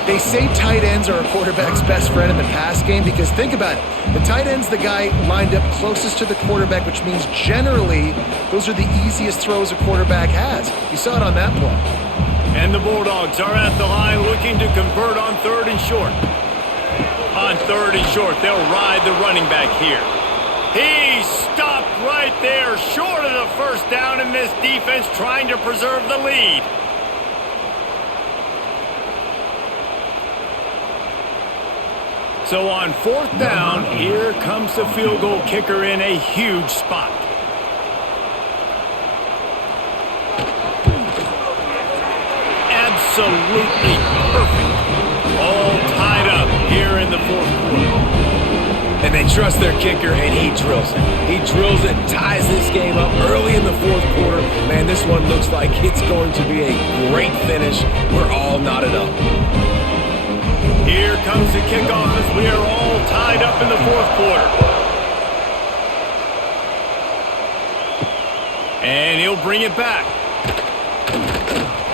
They say tight ends are a quarterback's best friend in the pass game because think about it. The tight end's the guy lined up closest to the quarterback, which means generally those are the easiest throws a quarterback has. You saw it on that play. And the Bulldogs are at the line looking to convert on 3rd and short. On 3rd and short, they'll ride the running back here. He stopped right there, short of the first down, in this defense trying to preserve the lead. So on 4th down, here comes the field goal kicker in a huge spot. Absolutely perfect. All tied up here in the 4th quarter. And they trust their kicker, and he drills it. He drills it, ties this game up early in the 4th quarter. Man, this one looks like it's going to be a great finish. We're all knotted up. Here comes the kickoff as we are all tied up in the 4th quarter. And he'll bring it back.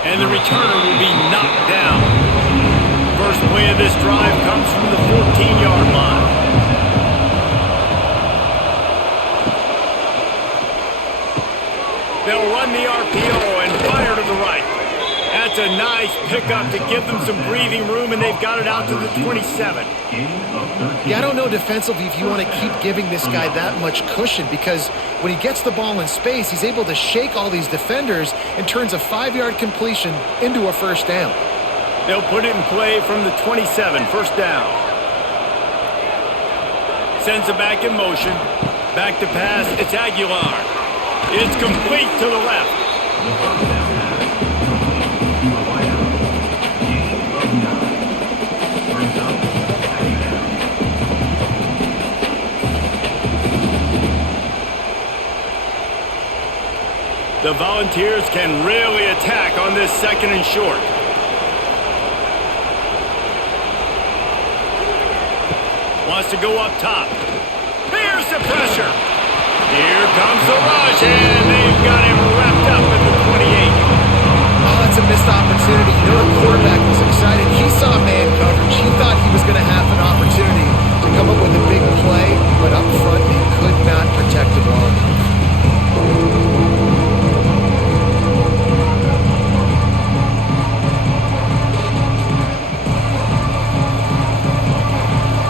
And the returner will be knocked down. First play of this drive comes from the 14-yard line. They'll run the RPO and fire to the right. That's a nice pickup to give them some breathing room, and they've got it out to the 27. Yeah, I don't know defensively if you want to keep giving this guy that much cushion because when he gets the ball in space, he's able to shake all these defenders and turns a 5-yard completion into a first down. They'll put it in play from the 27, first down. Sends it back in motion. Back to pass, it's Aguilar. It's complete to the left. The first down pass complete to the wide receiver. Gain of 9. Brings up second down. The Volunteers can really attack on this second and short. Wants to go up top. Here's the pressure. Here comes the rush, and they've got him wrapped up at the 28. Oh, that's a missed opportunity. You know, the quarterback was excited. He saw man coverage. He thought he was going to have an opportunity to come up with a big play, but up front, he could not protect him well enough.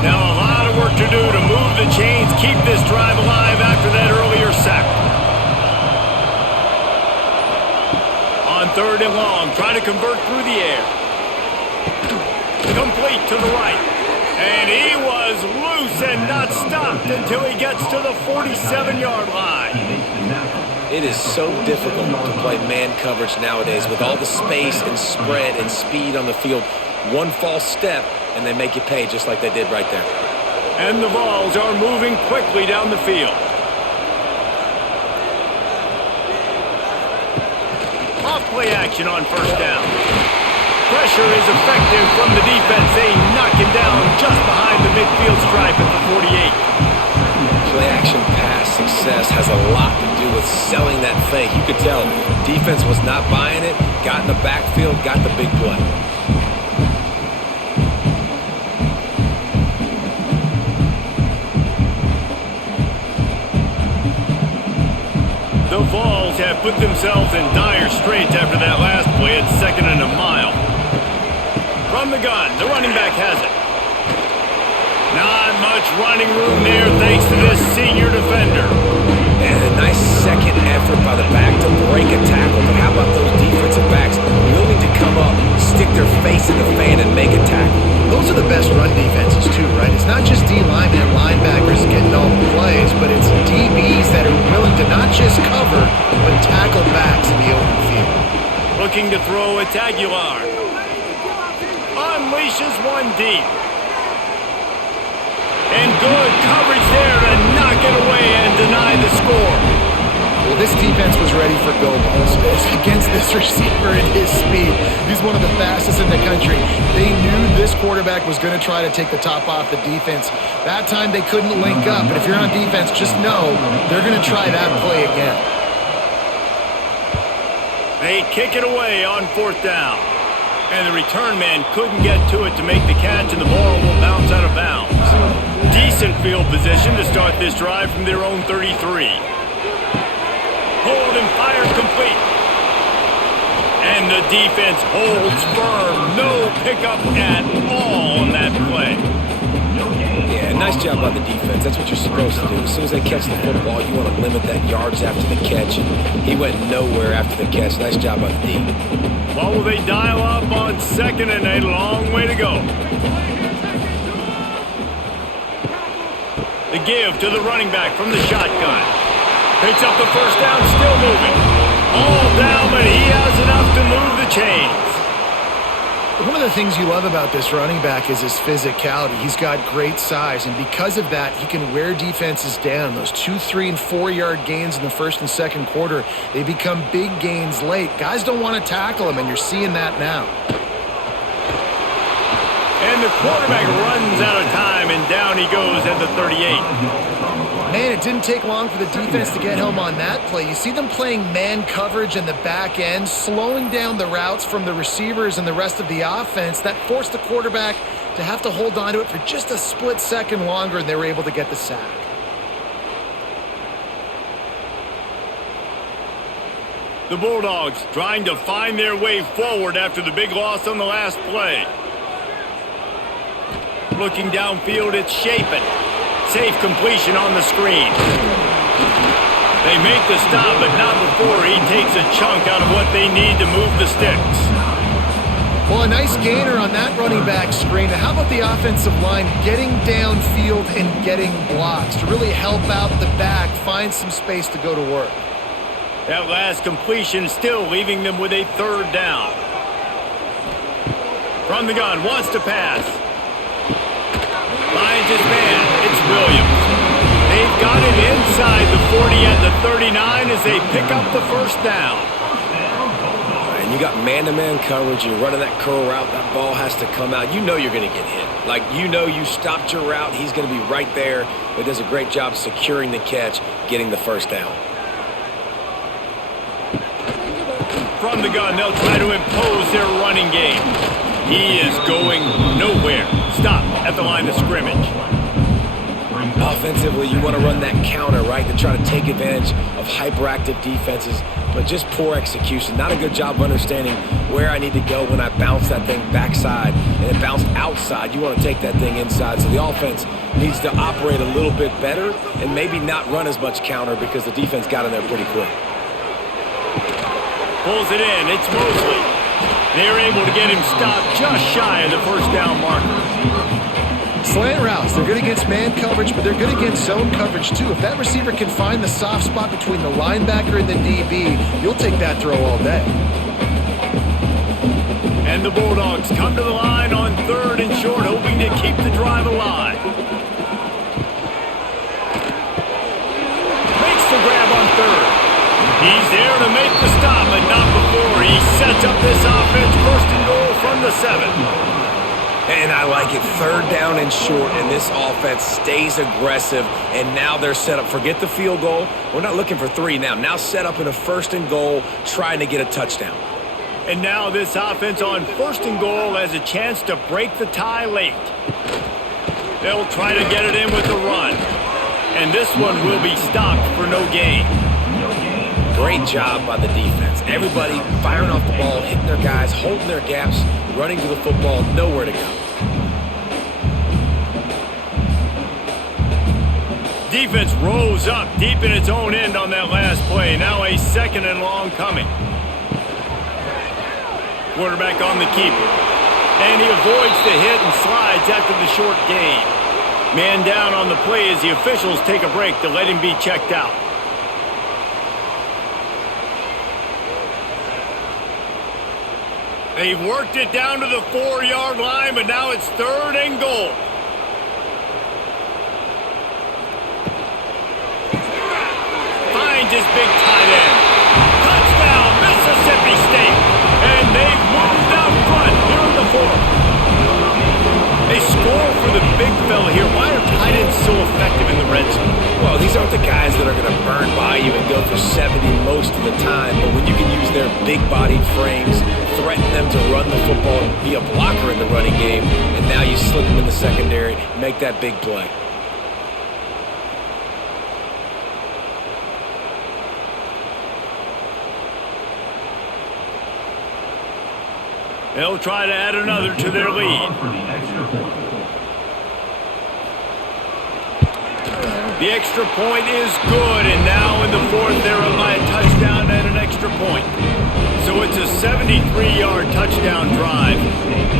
Now a lot of work to do to move the chains, keep this drive alive after that earlier sack. On third and long, try to convert through the air. Complete to the right. And he was loose and not stopped until he gets to the 47-yard line. It is so difficult to play man coverage nowadays with all the space and spread and speed on the field. One false step, and they make you pay just like they did right there. And the Vols are moving quickly down the field. Off-play action on first down. Pressure is effective from the defense. They knock him down just behind the midfield stripe at the 48. Play-action pass success has a lot to do with selling that fake. You could tell defense was not buying it, got in the backfield, got the big play. The Vols have put themselves in dire straits after that last play at 2nd and a mile. From the gun, the running back has it. Not much running room there thanks to this senior defender. And a nice second effort by the back to break a tackle. But how about those defensive backs willing to come up, stick their face in the fan, and make a tackle? Those are the best run defenses too, right? It's not just D linemen and linebackers getting all the plays, but it's DBs that are willing to not just cover, but tackle backs in the open field. Looking to throw, it's Aguilar. Unleashes one deep. And good coverage there to knock it away and deny the score. Well, this defense was ready for go balls against this receiver at his speed. He's one of the fastest in the country. They knew this quarterback was going to try to take the top off the defense. That time they couldn't link up, but if you're on defense, just know they're going to try that play again. They kick it away on fourth down. And the return man couldn't get to it to make the catch, and the ball will bounce out of bounds. Decent field position to start this drive from their own 33. Pulled and fired complete. And the defense holds firm. No pickup at all on that play. Yeah, nice job by the defense. That's what you're supposed to do. As soon as they catch the football, you want to limit that yards after the catch. And he went nowhere after the catch. Nice job by the D. Well, will they dial up on 2nd and a long way to go? The give to the running back from the shotgun. Picks up the first down, still moving. All down, but he has enough to move the chains. One of the things you love about this running back is his physicality. He's got great size, and because of that, he can wear defenses down. Those 2, 3, and 4-yard gains in the first and second quarter, they become big gains late. Guys don't want to tackle him, and you're seeing that now. And the quarterback runs out of time, and down he goes at the 38. Man, it didn't take long for the defense to get home on that play. You see them playing man coverage in the back end, slowing down the routes from the receivers and the rest of the offense. That forced the quarterback to have to hold on to it for just a split second longer, and they were able to get the sack. The Bulldogs trying to find their way forward after the big loss on the last play. Looking downfield, it's Chapin. Safe completion on the screen. They make the stop, but not before he takes a chunk out of what they need to move the sticks. Well, a nice gainer on that running back screen. How about the offensive line getting downfield and getting blocks to really help out the back, find some space to go to work? That last completion still leaving them with a third down. From the gun, wants to pass. Finds his man. It's Williams. They've got him inside the 40 at the 39 as they pick up the first down. And you got man-to-man coverage. You're running that curl route. That ball has to come out. You know you're going to get hit. Like, you know you stopped your route. He's going to be right there. But does a great job securing the catch, getting the first down. From the gun, they'll try to impose their running game. He is going nowhere. Stop at the line of scrimmage. Offensively, you want to run that counter, right, to try to take advantage of hyperactive defenses, but just poor execution. Not a good job of understanding where I need to go when I bounce that thing backside, and it bounced outside. You want to take that thing inside, so the offense needs to operate a little bit better and maybe not run as much counter because the defense got in there pretty quick. Pulls it in. It's Mosley. They're able to get him stopped just shy of the first down marker. Slant routes, they're good against man coverage, but they're good against zone coverage too. If that receiver can find the soft spot between the linebacker and the DB, you'll take that throw all day. And the Bulldogs come to the line on 3rd and short, hoping to keep the drive alive. Makes the grab on 3rd. He's there to make the stop, but not before. He sets up this offense 1st and goal from the 7. And I like it. 3rd down and short, and this offense stays aggressive, and now they're set up. Forget the field goal. We're not looking for 3 now. Now set up in a 1st and goal, trying to get a touchdown. And now this offense on 1st and goal has a chance to break the tie late. They'll try to get it in with a run. And this one will be stopped for no gain. Great job by the defense. Everybody firing off the ball, hitting their guys, holding their gaps, running to the football, nowhere to go. Defense rose up deep in its own end on that last play. Now a 2nd and long coming. Quarterback on the keeper. And he avoids the hit and slides after the short gain. Man down on the play as the officials take a break to let him be checked out. They've worked it down to the 4-yard line, but now it's 3rd and goal. Finds his big tight end. Touchdown, Mississippi State. And they've moved out front here in the 4th. They score for the big fella here. Why are tight ends so effective in the red zone? Well, these aren't the guys that are going to burn by you and go for 70 most of the time, but when you can use their big-bodied frames, threaten them to run the football and be a blocker in the running game, and now you slip them in the secondary, make that big play. They'll try to add another to their lead. The extra point is good, and now in the 4th, they're up by a touchdown and an extra point. So it's a 73-yard touchdown drive,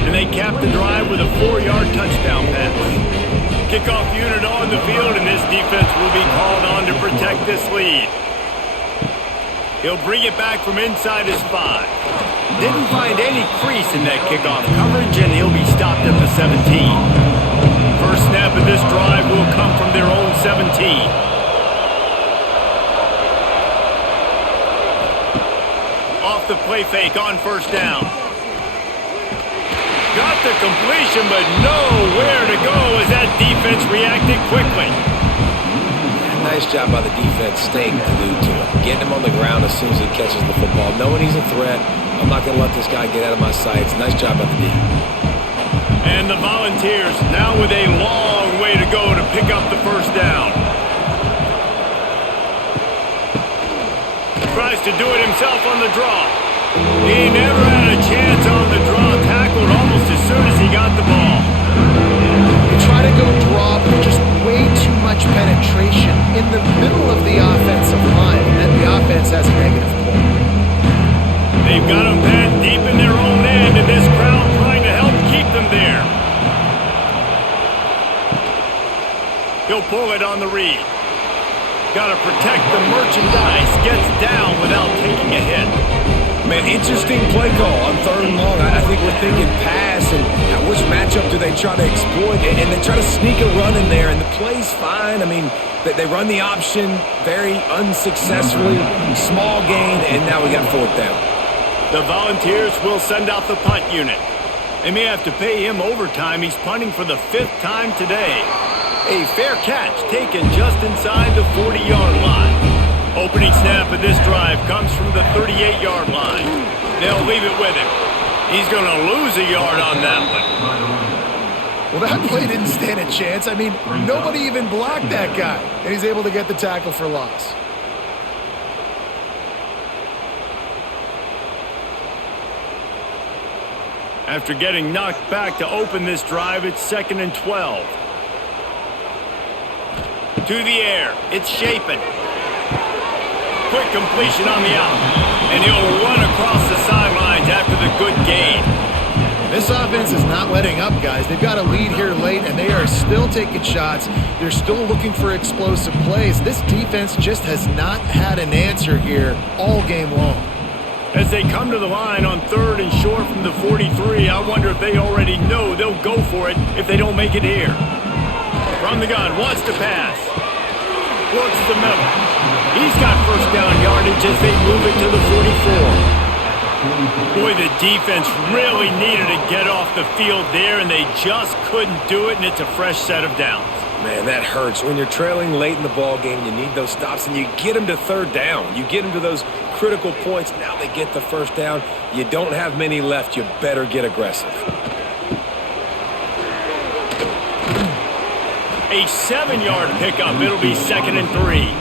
and they cap the drive with a 4-yard touchdown pass. Kickoff unit on the field, and this defense will be called on to protect this lead. He'll bring it back from inside his 5. Didn't find any crease in that kickoff coverage, and he'll be stopped at the 17. First snap of this drive will come from their own 17. Off the play fake on 1st down. Got the completion, but nowhere to go as that defense reacted quickly. Nice job by the defense staying glued to him, getting him on the ground as soon as he catches the football, knowing he's a threat. I'm not going to let this guy get out of my sights. Nice job by the D. And the Volunteers now with a long way to go to pick up the first down. Tries to do it himself on the draw. He never had a chance on the draw. Tackled almost as soon as he got the ball. They try to go draw, but just way too much penetration in the middle of the offensive line, and then the offense has a negative point. They've got them penned deep in their own end, and this crowd it on the read. Got to protect the merchandise. Gets down without taking a hit. Man, interesting play call on 3rd and long. I think we're thinking pass, and which matchup do they try to exploit? And they try to sneak a run in there, and the play's fine. I mean, they run the option very unsuccessfully. Small gain, and now we got 4th down. The Volunteers will send out the punt unit. They may have to pay him overtime. He's punting for the 5th time today. A fair catch taken just inside the 40-yard line. Opening snap of this drive comes from the 38-yard line. They'll leave it with him. He's going to lose a yard on that one. Well, that play didn't stand a chance. I mean, nobody even blocked that guy, and he's able to get the tackle for loss. After getting knocked back to open this drive, it's 2nd and 12. To the air. It's Shapen. Quick completion on the out. And he'll run across the sidelines after the good gain. This offense is not letting up, guys. They've got a lead here late, and they are still taking shots. They're still looking for explosive plays. This defense just has not had an answer here all game long. As they come to the line on 3rd and short from the 43, I wonder if they already know they'll go for it if they don't make it here. From the gun, wants to pass. Works the middle. He's got 1st down yardage as they move it to the 44. Boy, the defense really needed to get off the field there, and they just couldn't do it, and it's a fresh set of downs. Man, that hurts. When you're trailing late in the ball game, you need those stops, and you get them to 3rd down. You get them to those critical points. Now they get the 1st down. You don't have many left. You better get aggressive. A 7-yard pickup. It'll be 2nd and 3.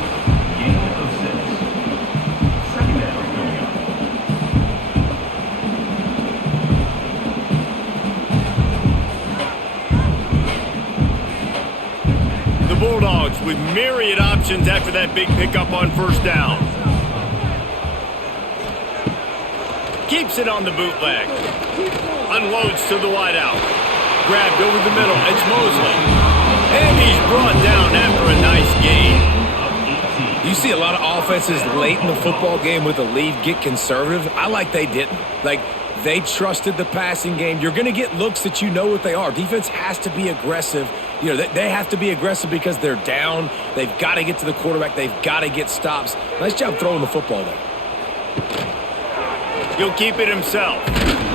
The Bulldogs with myriad options after that big pickup on 1st down. Keeps it on the bootleg. Unloads to the wideout. Grabbed over the middle. It's Mosley. And he's brought down after a nice gain. You see a lot of offenses late in the football game with a lead get conservative. I like they didn't. Like, they trusted the passing game. You're going to get looks that you know what they are. Defense has to be aggressive. You know, they have to be aggressive because they're down. They've got to get to the quarterback. They've got to get stops. Nice job throwing the football there. He'll keep it himself.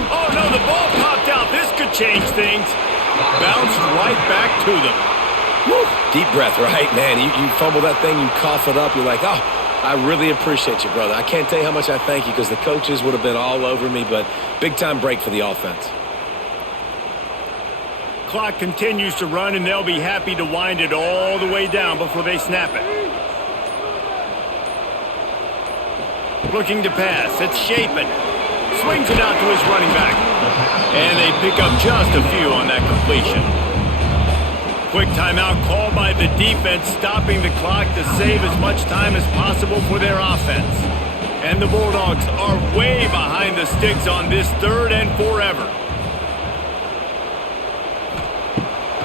Oh, no, the ball popped out. This could change things. Bounced right back to them. Woo. Deep breath, right? Man, you fumble that thing, you cough it up. You're like, oh, I really appreciate you, brother. I can't tell you how much I thank you because the coaches would have been all over me, but big-time break for the offense. Clock continues to run, and they'll be happy to wind it all the way down before they snap it. Looking to pass. It's Shapen. Swings it out to his running back. And they pick up just a few on that completion. Quick timeout called by the defense, stopping the clock to save as much time as possible for their offense. And the Bulldogs are way behind the sticks on this 3rd and forever.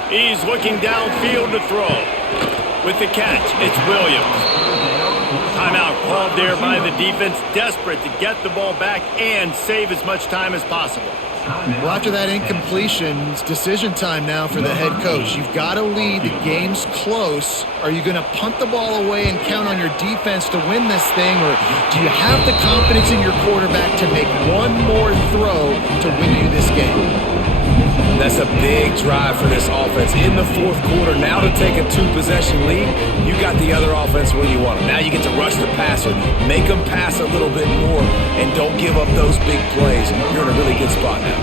He's looking downfield to throw. With the catch, it's Williams. Timeout called there by the defense, desperate to get the ball back and save as much time as possible. Well, after that incompletion, it's decision time now for the head coach. You've got to lead. The game's close. Are you going to punt the ball away and count on your defense to win this thing, or do you have the confidence in your quarterback to make one more throw to win you this game? That's a big drive for this offense in the 4th quarter. Now to take a 2-possession lead, you got the other offense where you want them. Now you get to rush the passer, make them pass a little bit more, and don't give up those big plays. You're in a really good spot now.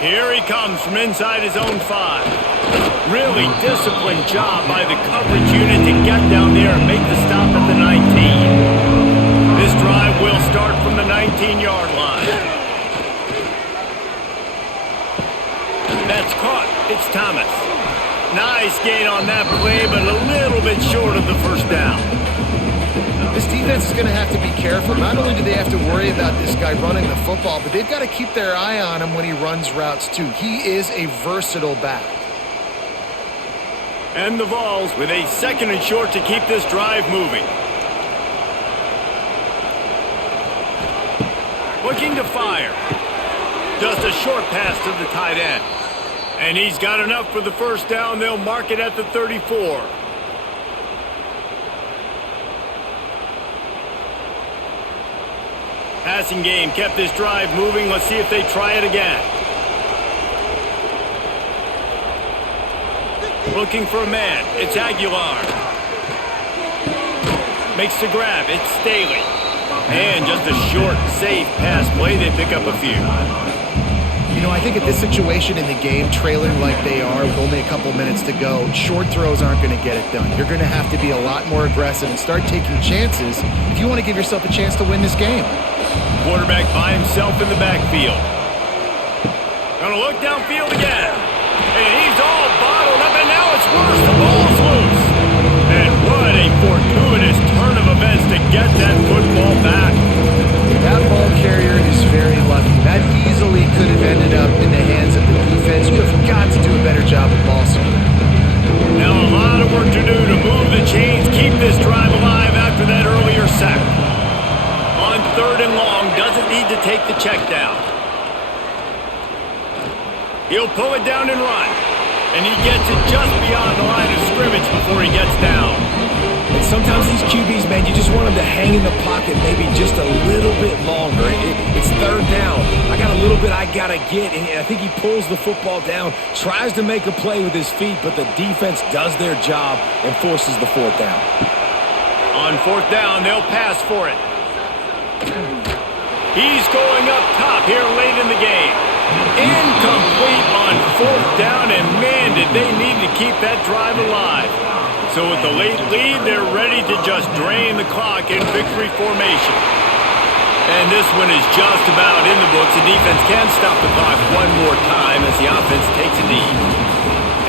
Here he comes from inside his own 5. Really disciplined job by the coverage unit to get down there and make the stop at the 19. This drive will start from the 19-yard line. That's caught. It's Thomas. Nice gain on that play, but a little bit short of the 1st down. This defense is going to have to be careful. Not only do they have to worry about this guy running the football, but they've got to keep their eye on him when he runs routes too. He is a versatile back. And the Vols with a 2nd and short to keep this drive moving. Looking to fire. Just a short pass to the tight end. And he's got enough for the first down. They'll mark it at the 34. Passing game kept this drive moving. Let's see if they try it again. Looking for a man. It's Aguilar. Makes the grab. It's Staley. And just a short, safe pass play. They pick up a few. You know, I think at this situation in the game, trailing like they are with only a couple minutes to go, short throws aren't going to get it done. You're going to have to be a lot more aggressive and start taking chances if you want to give yourself a chance to win this game. Quarterback by himself in the backfield. Gonna look downfield again. And he's all bottled up, and now it's worse. The ball's loose. And what a fortuitous turn of events to get that football back. That ball carrier is very lucky. That easily could have ended up in the hands of the defense. You have got to do a better job of ball security. Now a lot of work to do to move the chains, keep this drive alive after that earlier sack. On 3rd and long, doesn't need to take the check down. He'll pull it down and run. And he gets it just beyond the line of scrimmage before he gets down. And sometimes these QBs, man, you just want them to hang in the pocket maybe just a little bit longer. It's 3rd down. I got a little bit I got to get, and I think he pulls the football down, tries to make a play with his feet, but the defense does their job and forces the 4th down. On 4th down, they'll pass for it. He's going up top here late in the game. Incomplete on 4th down, and man, did they need to keep that drive alive. So with the late lead, they're ready to just drain the clock in victory formation. And this one is just about in the books. The defense can stop the clock one more time as the offense takes a knee.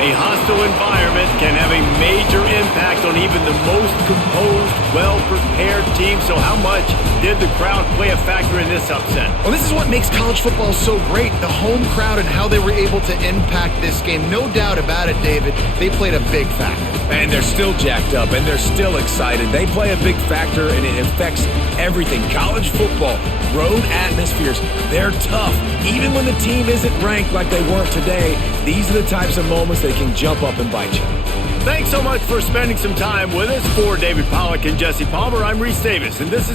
A hostile environment can have a major impact on even the most composed, well-prepared team. So how much did the crowd play a factor in this upset? Well, this is what makes college football so great, the home crowd and how they were able to impact this game. No doubt about it, David. They played a big factor. And they're still jacked up, and they're still excited. They play a big factor, and it affects everything. College football, road atmospheres, they're tough. Even when the team isn't ranked like they weren't today, these are the types of moments they can jump up and bite you. Thanks so much for spending some time with us. For David Pollack and Jesse Palmer, I'm Reese Davis, and this is